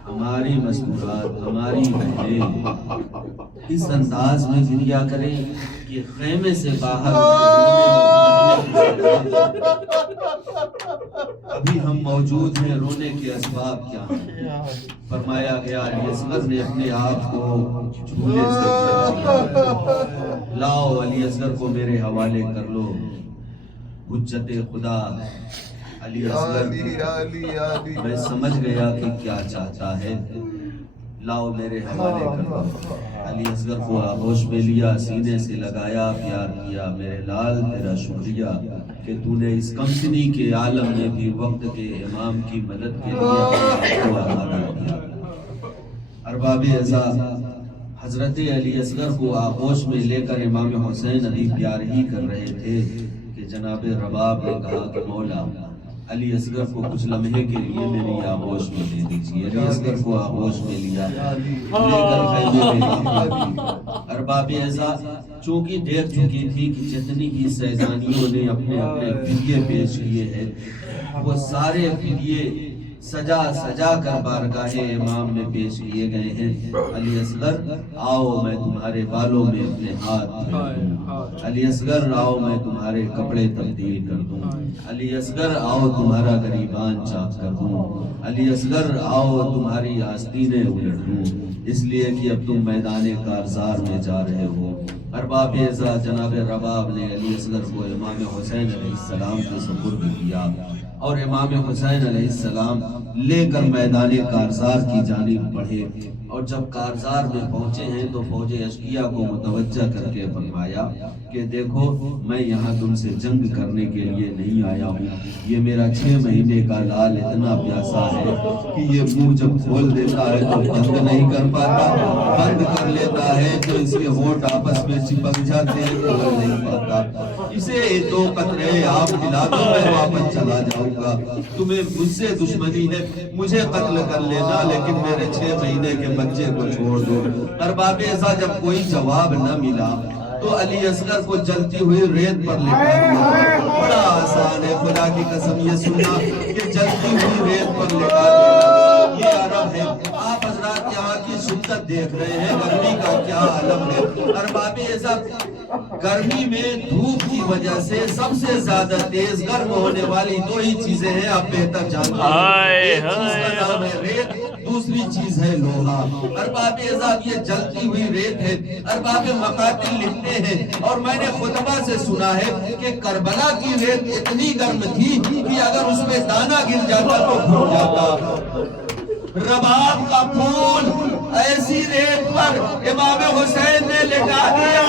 हमारी मस्तूरात हमारी बहनें इस अंदाज में गिरिया करें कि खैमे से बाहर अभी हम मौजूद हैं, रोने के असबाब क्या हैं? फरमाया गया अली असगर ने अपने आप को झूले से लाओ, अली असगर को मेरे हवाले कर लो। हुज्जते खुदा अली असगर मैं समझ गया कि क्या चाहता है, लाओ मेरे हवाले कर दो। अली असगर को आगोश में लिया, सीने से लगाया, प्यार किया। मेरे लाल तेरा शुक्रिया कि तूने इस कमसिनी के आलम में भी वक्त के इमाम की मदद के लिए आगाह किया। अरबाब अज़ा हजरत अली असगर को आगोश में लेकर इमाम हुसैन अभी प्यार ही कर रहे थे कि जनाब रबाब ने कहा कि मौला अली असगर को कुछ लम्हे के लिए मेरी आगोश में ले दीजिए। अली असगर को आगोश में लिया, लेकर खैमे में अरबाब अज़ा चूंकि देख चुकी थी कि जितनी भी सैदानियों ने अपने अपने फिदिये पेश किए हैं वो सारे फिदिये सजा सजा कर बारगाहे इमाम में पेश किए गए हैं। अली असगर आओ मैं तुम्हारे बालों में अपने हाथ फेर दूं। अली असगर आओ मैं तुम्हारे कपड़े तब्दील कर दूं। अली असगर आओ तुम्हारा गरीबान चाक कर दूं। अली असगर आओ तुम्हारी आस्तीनें उलट दूं, इसलिए कि अब तुम मैदान कारजार में जा रहे हो। अरबाब अज़ा जनाब रबाब ने अली असगर को इमाम हुसैन अलैहिस्सलाम के सुपुर्द किया और इमाम हुसैन अलैहिस्सलाम लेकर मैदान कारजार की जानिब बढ़े। और जब कारजार में पहुंचे हैं तो फौज अशकिया को मुतवज्जा करके फरमाया कि देखो, मैं यहाँ तुमसे जंग करने के लिए नहीं आया हूँ। ये मेरा 6 महीने का लाल इतना प्यासा है कि ये मुंह जब खोल देता है तो बंद नहीं कर पाता, बंद कर लेता है तो इसके होंठ आपस में चिपक जाते हैं, खोल नहीं पाता। इसे 2 कतरे आप पिला दो, मैं वापस चला जाऊंगा। तुम्हें मुझसे दुश्मनी है, मुझे कत्ल कर लेना, लेकिन मेरे 6 महीने के बच्चे को छोड़ दो। अरबाब ऐसा जब कोई जवाब न मिला तो अली असगर को जलती हुई रेत पर लिटा दिया। बड़ा आसान है, खुदा की कसम ये सुनना कि जलती हुई रेत पर लिटा देना ये अरब है। आप हजरात यहाँ की शिद्दत देख रहे हैं, गर्मी का क्या आलम है। अरबाब ऐसा गर्मी में धूप की वजह से सबसे ज्यादा तेज गर्म होने वाली 2 ही चीजें हैं, आप बेहतर जानते हैं। एक चीज का नाम है रेत, दूसरी चीज है लोहा। अरबाब एज़ाब ये जलती हुई रेत है। अरबाब मकातिल लिखते हैं और मैंने खुतबा से सुना है कि करबला की रेत इतनी गर्म थी कि अगर उसमें दाना गिर जाता तो फूट जाता। रबाब का फूल ऐसी रेत पर इमाम हुसैन ने लिटा दिया।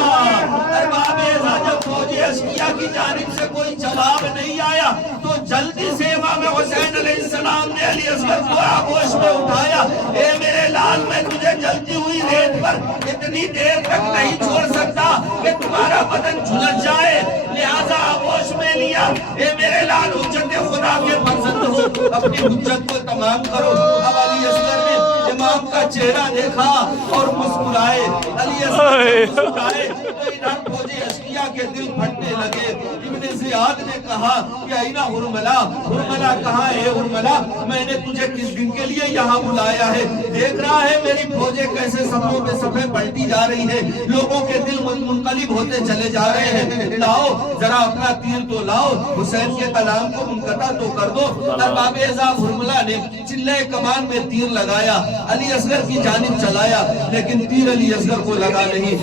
अरबाब एज़ाब जब फौज अशकिया की जानिब से कोई जवाब नहीं आया तो जल्दी से इमाम हुसैन अलैहिस्सलाम ने अली असगर को आगोश में उठाया। ए मेरे लाल, मैं तुझे जलती हुई रेत पर इतनी देर तक नहीं छोड़ सकता कि तुम्हारा बदन झुलस जाए, लिहाजा आगोश में लिया। ए मेरे लाल, हुज्जत खुदा के फर्जंद हो, अपनी हुज्जत को तमाम करो। अब अली असगर ने इमाम का चेहरा देखा और मुस्कुराए। अली असगर मुस्कुराए तो इधर फौज अशकिया के दिल फटने लगे। इब्ने ज़ियाद ने कहा कि आईना हुरमला, हुरमला कहाँ है? हुरमला, मैंने तुझे किस दिन के लिए यहाँ बुलाया है? देख रहा है मेरी फौजें कैसे सफों पे सफे पलटी जा रही है, लोगों के दिल मुनकलिब होते चले जा रहे हैं। लाओ जरा अपना तीर तो लाओ, हुसैन के कलाम को मुनकता तो कर दो। अरबाब एज़ाब हुरमला ने चिल्ले कमान में तीर लगाया, अली असगर की जानिब चलाया, लेकिन तीर अली असगर को लगा नहीं।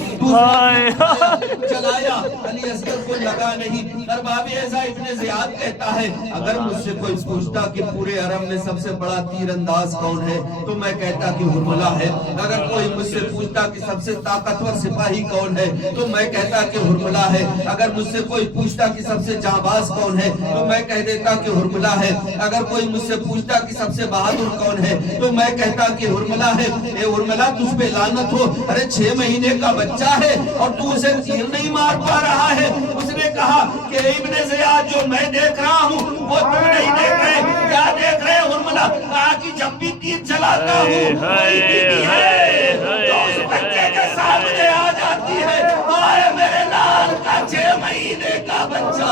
चलाया, अली असगर को लगा नहीं। अरबाब एज़ाब इब्ने ज़ियाद कहता है, अगर मुझसे कोई पूछता कि पूरे अरब में सबसे बड़ा तीरंदाज कौन है तो मैं कहता कि हुरमला है। अगर कोई मुझसे पूछता कि सबसे ताकतवर सिपाही कौन है तो मैं कहता कि हुरमला है। अगर मुझसे कोई पूछता कि सबसे जाबाज कौन है तो मैं कह देता कि हुरमला है। अगर कोई मुझसे पूछता कि सबसे बहादुर कौन है तो मैं कहता कि हुरमला है। ए हुरमला, तुझ पे लानत हो, अरे 6 महीने का बच्चा है और तू उसे तीर नहीं मार पा रहा है। उसने कहा कि इब्ने ज़ियाद, जो मैं देख रहा हूँ वो तुम नहीं देख रहे। क्या देख रहे हुरमला? कहा कि जब भी तीर चलाता हूँ कोई बीवी है तो उस बच्चे के सामने आ जाती है। आए मेरे लाल का 6 महीने का बच्चा,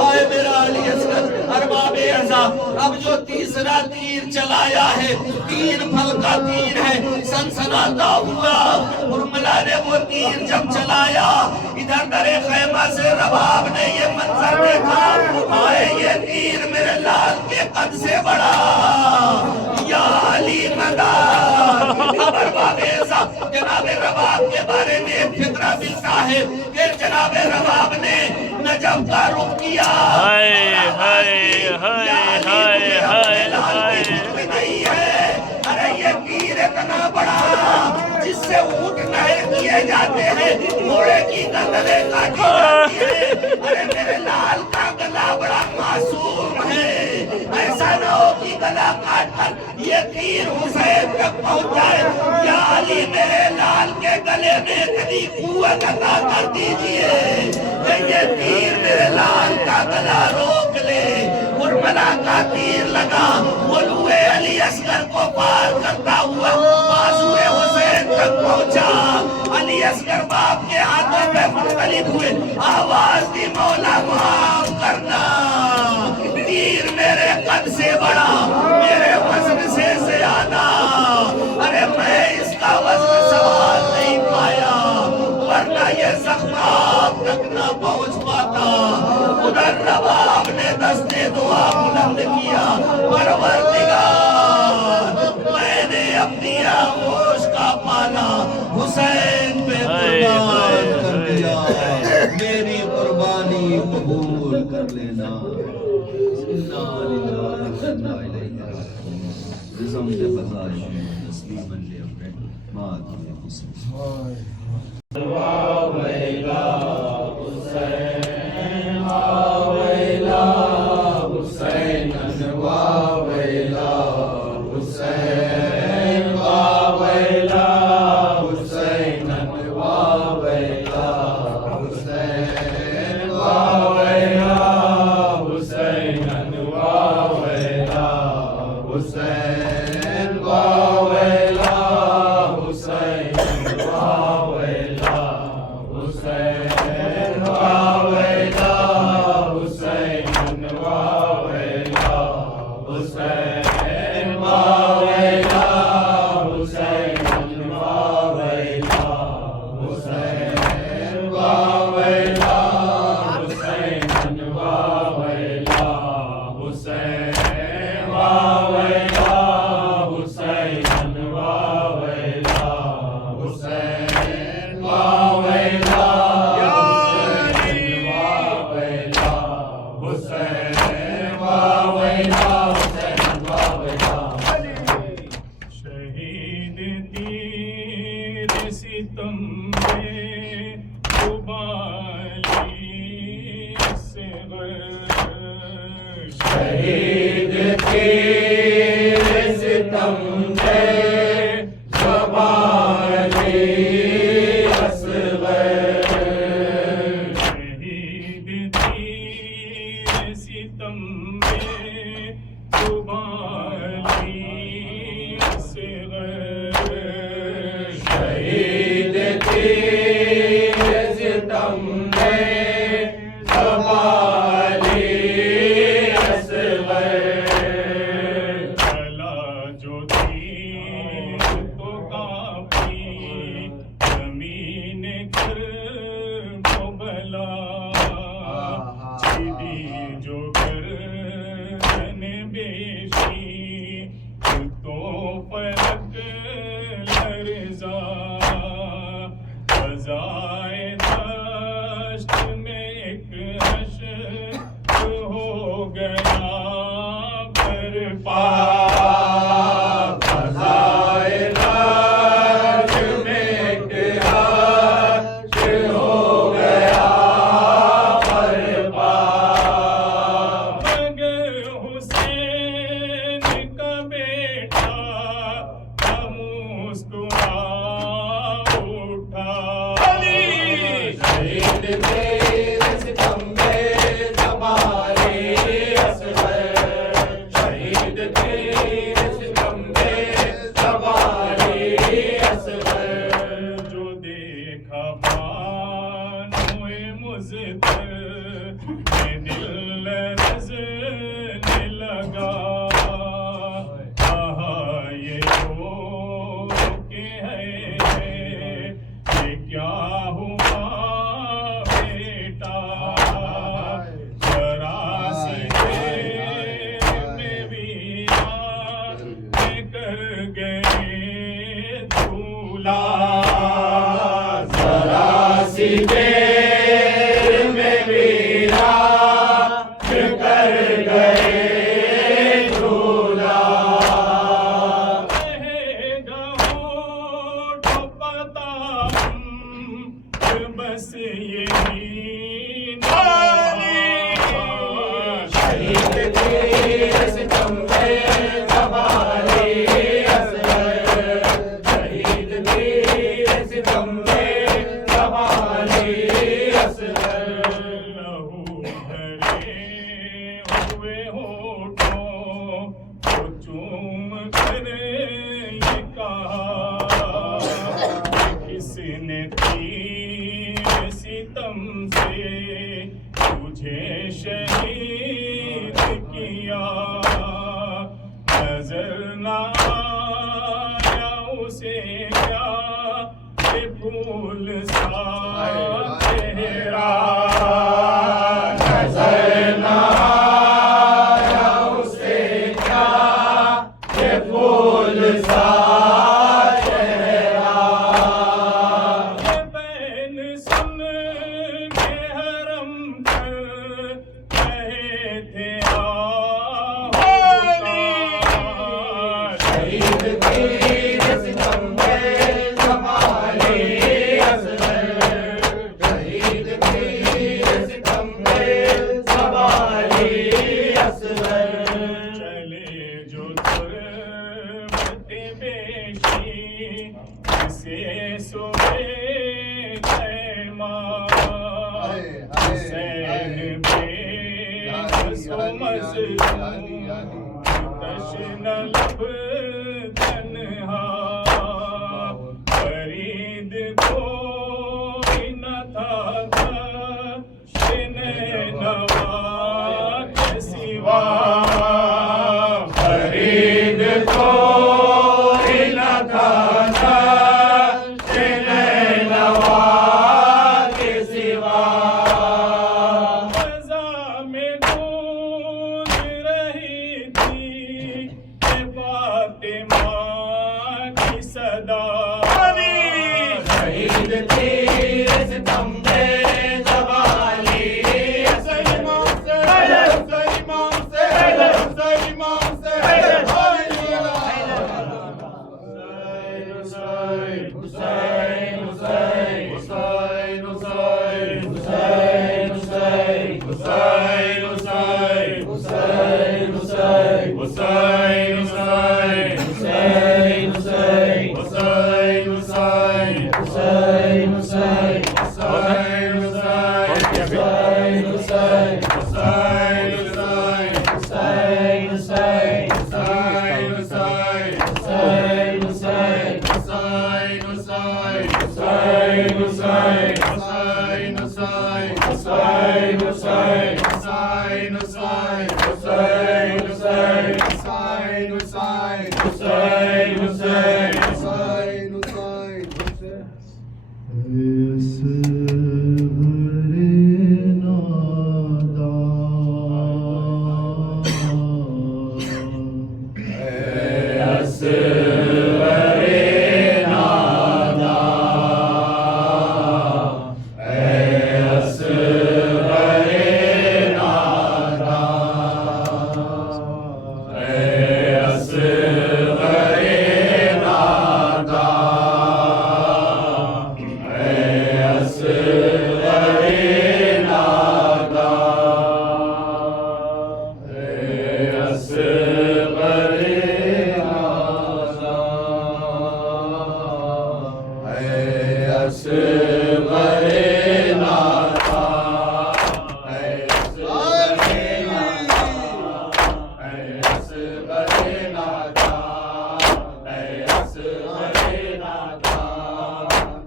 आए मेरा अली असगर। अरबाब एज़ाब अब जो तीसरा तीर चलाया है 3 फल का तीर है, सनसनाता हुआ। हुरमला ने वो तीर जब चलाया, इधर दरे खैमा से रबाब ने ये मंजर देखा। आए ये तीर मेरे लाल के कद से बड़ा, या अली मदाद। अरबाब एज़ाब जनाबे रबाब के बारे में एक फिक्रा मिलता है कि जनाबे रबाब ने नजफ का रुख किया। नहीं है, अरे ये तीर इतना बड़ा जिससे ऊंट नहर किए जाते हैं, घोड़े की गले काटी जाती है। अरे मेरे लाल का गला बड़ा मासूम है, ऐसा न हो कि गला काट कर ये तीर हुसैन तक पहुंच जाए। या अली, मेरे लाल के गले में इतनी कुव्वत अता कर दीजिए कि ये तीर मेरे लाल का गला रोक ले। हुरमला का तीर लगा, मुलुए अली असगर को पार करता हुआ बाजुए हुसैन तक पहुंचा। अली असगर बाप के हाथों में मुख्तलिफ हुए, आवाज दी, मौला माफ करना, तीर मेरे कद से बड़ा, मेरे वजन से ज्यादा। अरे मैं इसका वजन सवाल नहीं पाया, वरना ये जख्म आप तक न पहुंच पाता। उधर रबाब ने दस्ते दुआ बुलंद किया, परवरदिगार, मैंने अपनी आगोश का पाला हुसैन पे कुर्बान कर दिया। मेरी कुर्बान कबूल कर लेना। इन्ना लिल्लाहि व इन्ना इलैहि राजिऊन। रिज़म के बजाय तस्लीमन ले अपने मात में तश्न लब तन्हा फरीद कोई न था तश्न नवा के सिवा फरीद कोई न था तश्न नवा के सिवा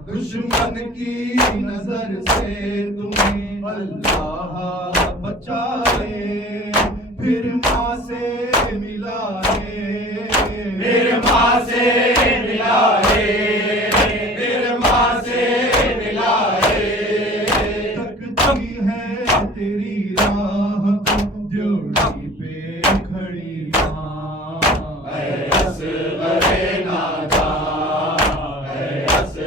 दुश्मन की नजर से तुम्हें अल्लाह बचाए, फिर माँ से मिलाए, फिर माँ से मिलाए, फिर माँ से मिलाए। तकती है तेरी राह जोड़ी पे खड़ी माँ, ऐ असगरे नादा, ऐ असगरे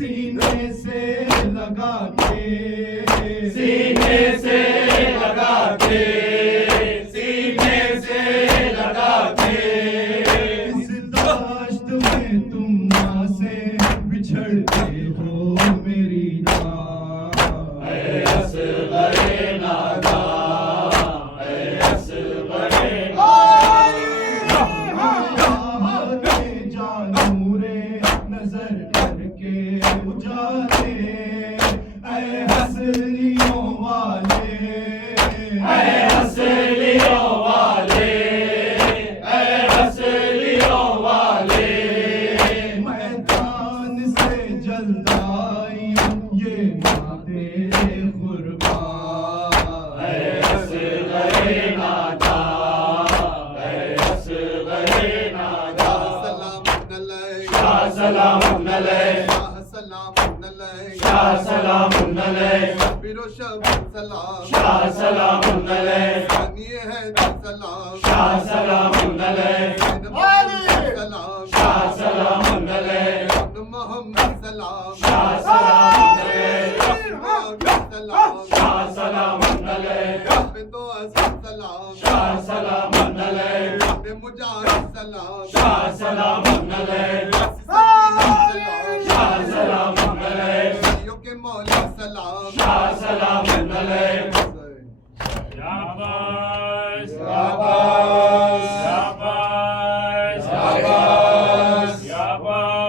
सीने से लगा के, सीने से लगा के, सीने से लगा के, इस दाश्त में तुम माँ से बिछड़ते हो मेरी माँ, ऐ असगरे नादा, ऐ असगरे नजर करके उजाले, ऐ हसलियों वाले, ऐ हसलियों वाले, ऐ हसलियों वाले। मैदान से जल्द आई ये माँ तेरे कुर्बान, ऐ असगरे नादा, ऐ असगरे नादा। सलामुन अलैह, शाह सलामुन अलैह, शाह सलामुन अलैह, शाह सलामुन अलैह। सलाम शाह सलाम मंगल है शाह सलाम मंगल है वलियों के मौला सलाम शाह सलाम मंगल है शाबाश शाबाश शाबाश शाबाश शाबाश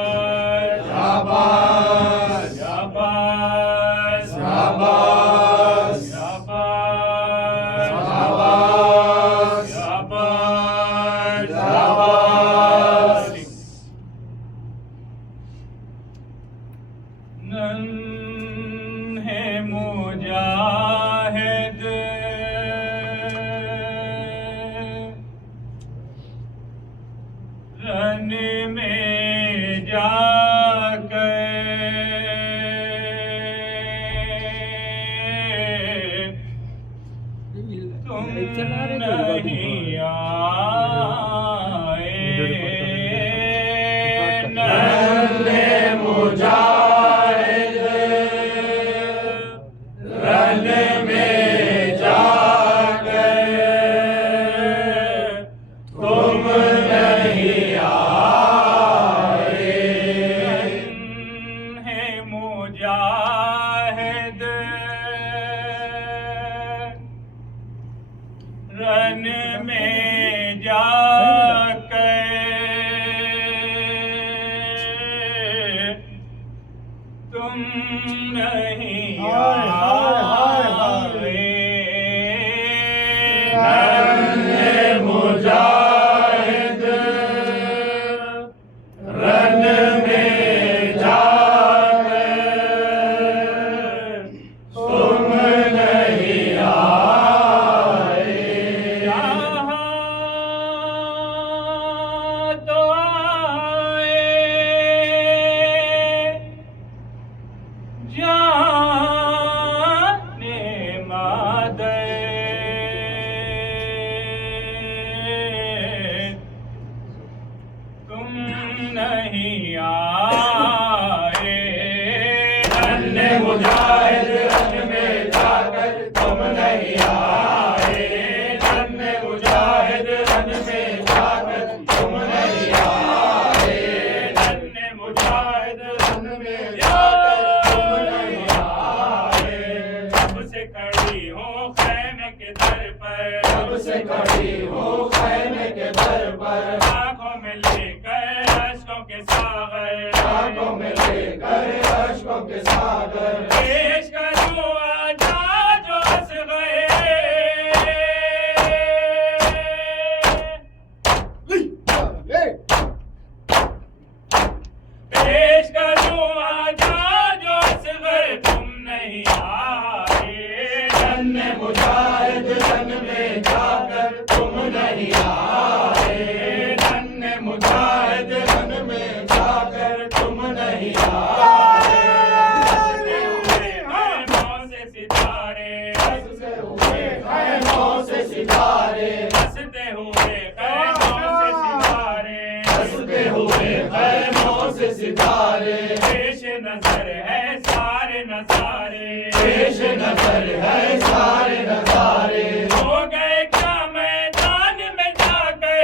शाबाश शाबाश शाबाश शाबाश शाबाश शाबाश नन्हे मुजाहिद रन में जाकर तुम नहीं आए नन्हे मुजाहिद रन में जाकर तुम नहीं आए नन्हे मुजाहिद रन में जाकर तुम नहीं आए नन्हे मुजाहिद रन में जाकर तुम नहीं आए यहाँ तो आए जाने मादे तुम नहीं आए नन्हे मुजाहिद रन में जाकर तुम नहीं आए नन्हे मुजाहिद रन में जाकर तुम नहीं आए नन्हे मुजाहिद रन में जाकर तुम नहीं आए जब से खड़ी हो खैमे के दर पर जब से खड़ी हो खैमे के दर पर आंखों में लेकर अश्कों के सागर आंखों में लेकर अश्कों के सागर पेश करूं आजा जो हंस गए पेश करूं आजा जो हंस गए तुम नहीं आए नन्हे मुजाहिद रन में जाकर तुम नहीं आए नन्हे मुजाहिद रन में जाकर तुम नहीं आए खैमों से सितारे हंसते हुए खैमों से सितारे हंसते हुए खैमों से सितारे हंसते हुए खैमों से सितारे पेश नजर है सारे नजारे पेश नजर है सारे नजारे हो गए क्या मैदान में जाकर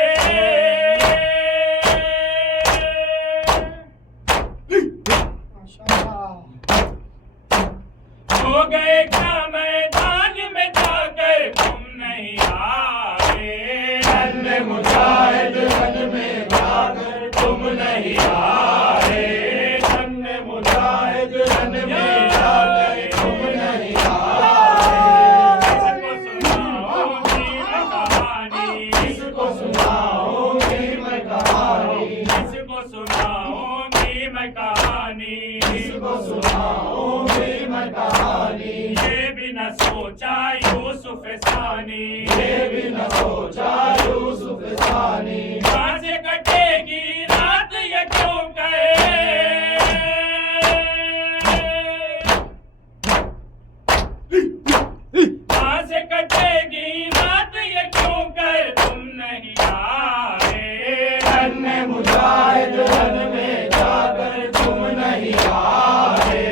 हो गए क्या मैदान में जाकर तुम नहीं आए नन्हे मुजाहिद रन में जाकर तुम नहीं आए नन्हे मुजाहिद रन में जाकर तुम नहीं आए इसको सुनाऊंगी मैं कहानी इसको सुनाऊंगी मैं कहानी इसको सुनाऊंगी मैं कहानी ये भी न सोचा यूसुफ सानी ये भी न सोचा यूसुफ सानी कहाँ से कटेगी रात ये क्यों कहे कहाँ से कटेगी रात ये क्यों कहे तुम नहीं आए नन्हे मुजाहिद रन में जाकर तुम नहीं आए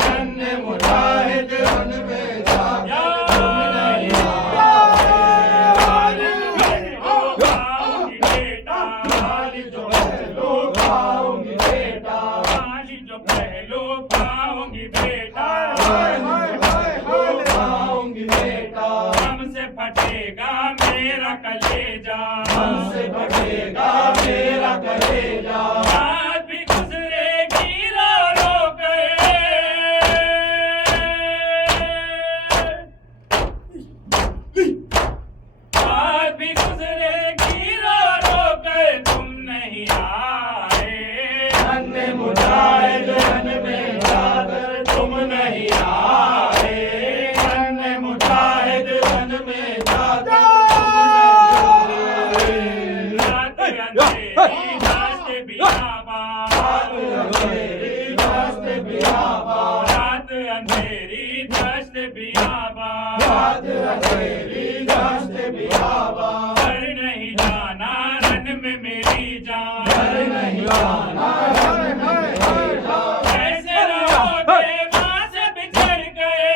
नन्हे मुजाहिद रन में जाकर तुम नहीं आए पाऊंगी बेटा, वाली जो पहलू पाऊंगी बेटा, पाऊंगी बेटा, हमसे फटेगा मेरा कलेजा, हमसे फटेगा मेरा कलेजा, रात भी गुजरेगी रो रो के, रात भी गुजरेगी रो रो के, तुम नहीं आए, अन्य मुजाहिद रन में जाकर तुम नहीं आए, अन्य मुजाहिद रन में जाकर रात अंधेरी रास्ते बियाबान, रास्ते बियाबान, रात अंधेरी रास्ते बियाबान, रात अंधेरी रास्ते बियाबान, घर नहीं जाना रन में मेरी जान, घर नहीं जाना रन में मेरी जान, कैसे रहोगे माँ से बिछड़ गए,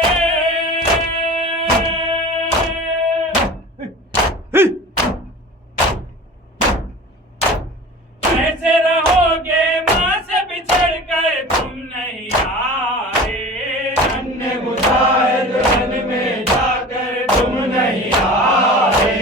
कैसे रहोगे माँ से बिछड़ गए, तुम नहीं आए, अन्य मुजाहिद रन में जाकर तुम नहीं आए,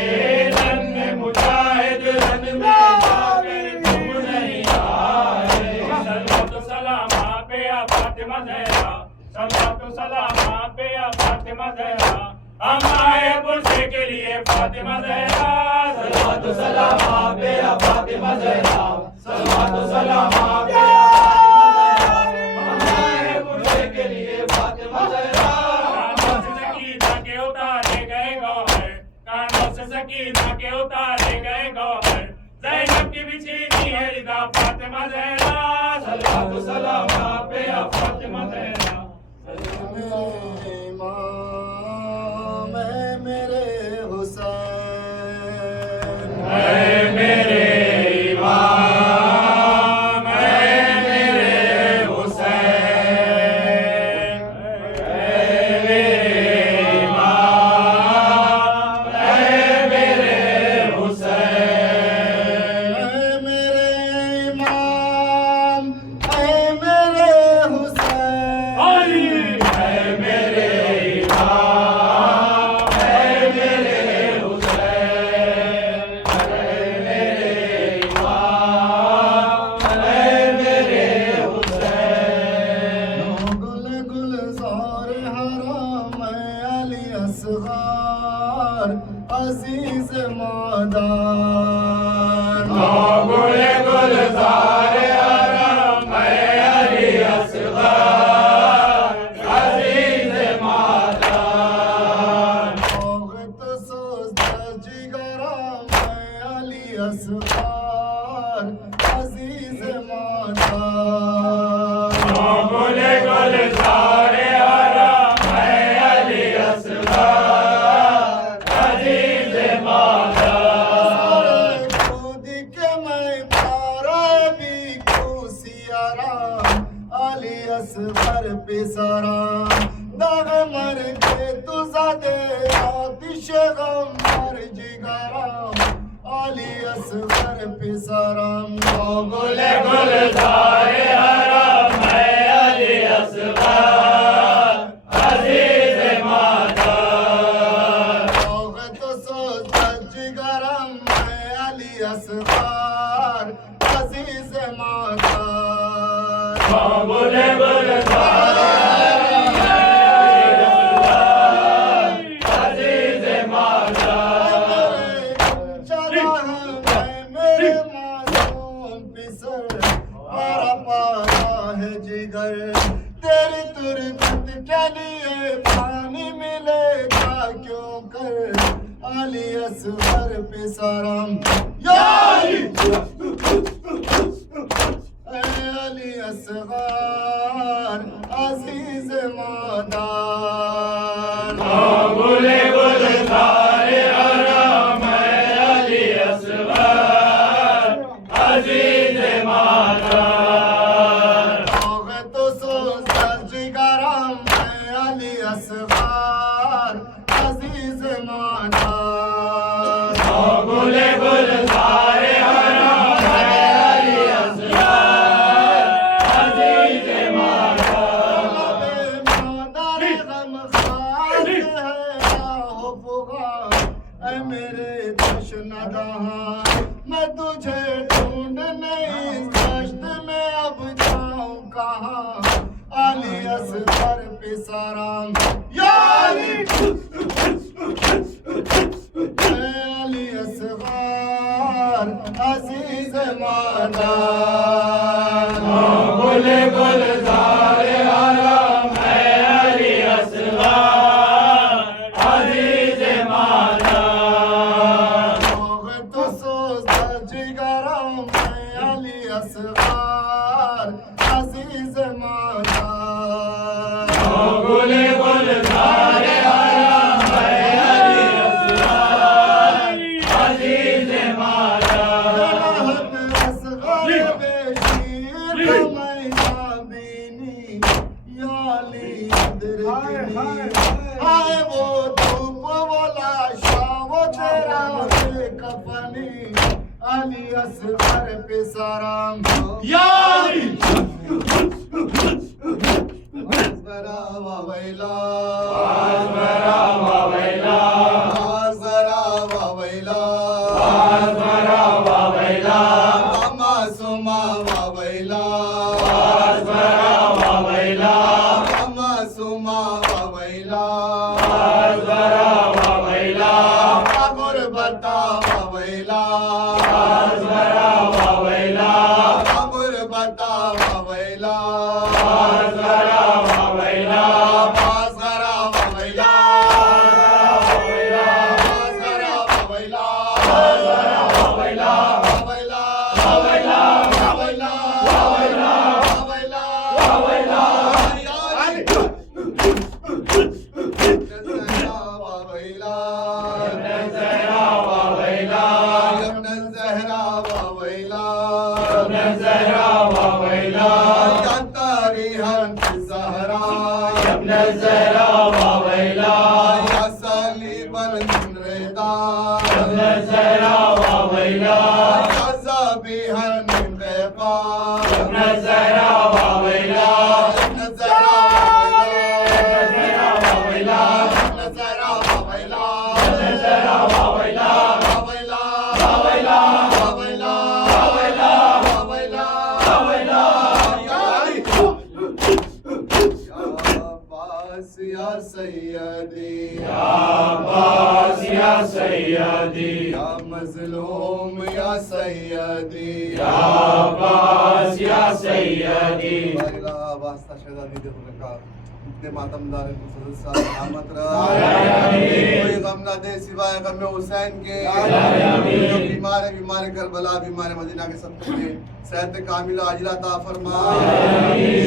अन्य मुजाहिद रन में जाकर तुम नहीं आए, सल्लल्लाहु सलाम आप पे या फातिमा ज़हरा, सल्लल्लाहु सलाम आप पे या फातिमा ज़हरा, हम आए पुरसे के लिए फातिमा ज़हरा, सल्लल्लाहु सलाम आप पे या फातिमा ज़हरा, सल्लल्लाहु सलाम आप पे या फातिमा ज़हरा, हम आए पुरसे के लिए फातिमा ज़हरा, कानों से सकीना के उतारे गए गौहर, कानों से सकीना के उतारे गए गौहर, ज़ैनब की बिछीनी है रिदा फातिमा ज़हरा, सल्लल्लाहु सलाम आप पे या फातिमा ज़हरा, मेरे हुसैन, ऐ मेरे इमाम, ऐ मेरे हुसैन, ऐ मेरे इमाम, ऐ मेरे हुसैन, ऐ मेरे इमाम, ऐ मेरे हुसैन, अली, ऐ मेरे इमाम, ऐ मेरे हुसैन, ऐ मेरे इमाम, ऐ मेरे हुसैन, गुल गुलजार हराम अली असगार अजीज मादान, गुल गुलजार हरम अली असगार अजीज मादान, तो सोच जिगराम अली असगार अजीज मादान, गुल गुलजार हरम अली असगार अजीज मादान, खुद के मैं मारा भी खुशियाराम अली असगर पे सराम, दाग मर के तुझा दे आतिश गम मर जिगराम अली असगर पे सराम, गुल गुलजार हरम अली असगार अजीज मादान, तो सोच जिगराम अली असगर अजीज मादान, गुल गुलजार अजीज मादान, चला मेरे मासूम पिसर पारा पारा है जिगर, तेरी तुरबत के लिए पानी मिलेगा क्यों कर अली असगर पे सलाम, या अली असगर अजीज मादान, गुल गुलजार हरम अली असगार अजीज मादान, तो सोच जिगराम अली असगर अजीज मादान, गुल गुलजार हरम अली असगार ढूंढने इस दश्त में अब जाऊं कहाँ अली असगर पे सलाम या अली अली असगर अजीज मादान गुले गुलजार आलम है अली असगर अजीज मादान तो सोचता जिगरम है अली असगर अजीज मादान गुले गुलजार आलम है अली असगर अजीज मादान असगर बेशीर मैया बीनी या अली दरकनी आए वो धूप वाला शाम तेरा कफनी अली असगर पे सलाम या अली असगरा वैला असगरा वैला असगरा वैला असगरा वैला मासूमा वैला असगरा वैला मासूमा वैला असगरा वैला गुरबता वैला असगरा वैला गुरबता वैला असगरा वैला असगरा वैला असगरा वैला वैला वैला वैला वैला वैला वैला सैयदी अब्बास या सैयदी या मजलूम या सैयदी अब्बास या सैयदी वास्ता शहजादी दे रखा इतने मातमदार सदस्य सलामत रहा कोई गम ना दे सिवाय गम हुसैन के जो बीमार करबला बीमार मदीना के सब में सेहत कामिल आजिला ता फरमा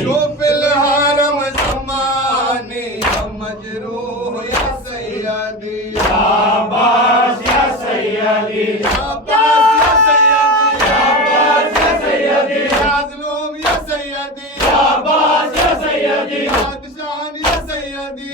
शोफिल हरम ज़मानी मजरूह या सैयदी अब्बास या सैयदी अब्बास या सैयदी अब्बास या सैयदी मजलूम या सैयदी अब्बास या सैयदी बादशाह या सैयदी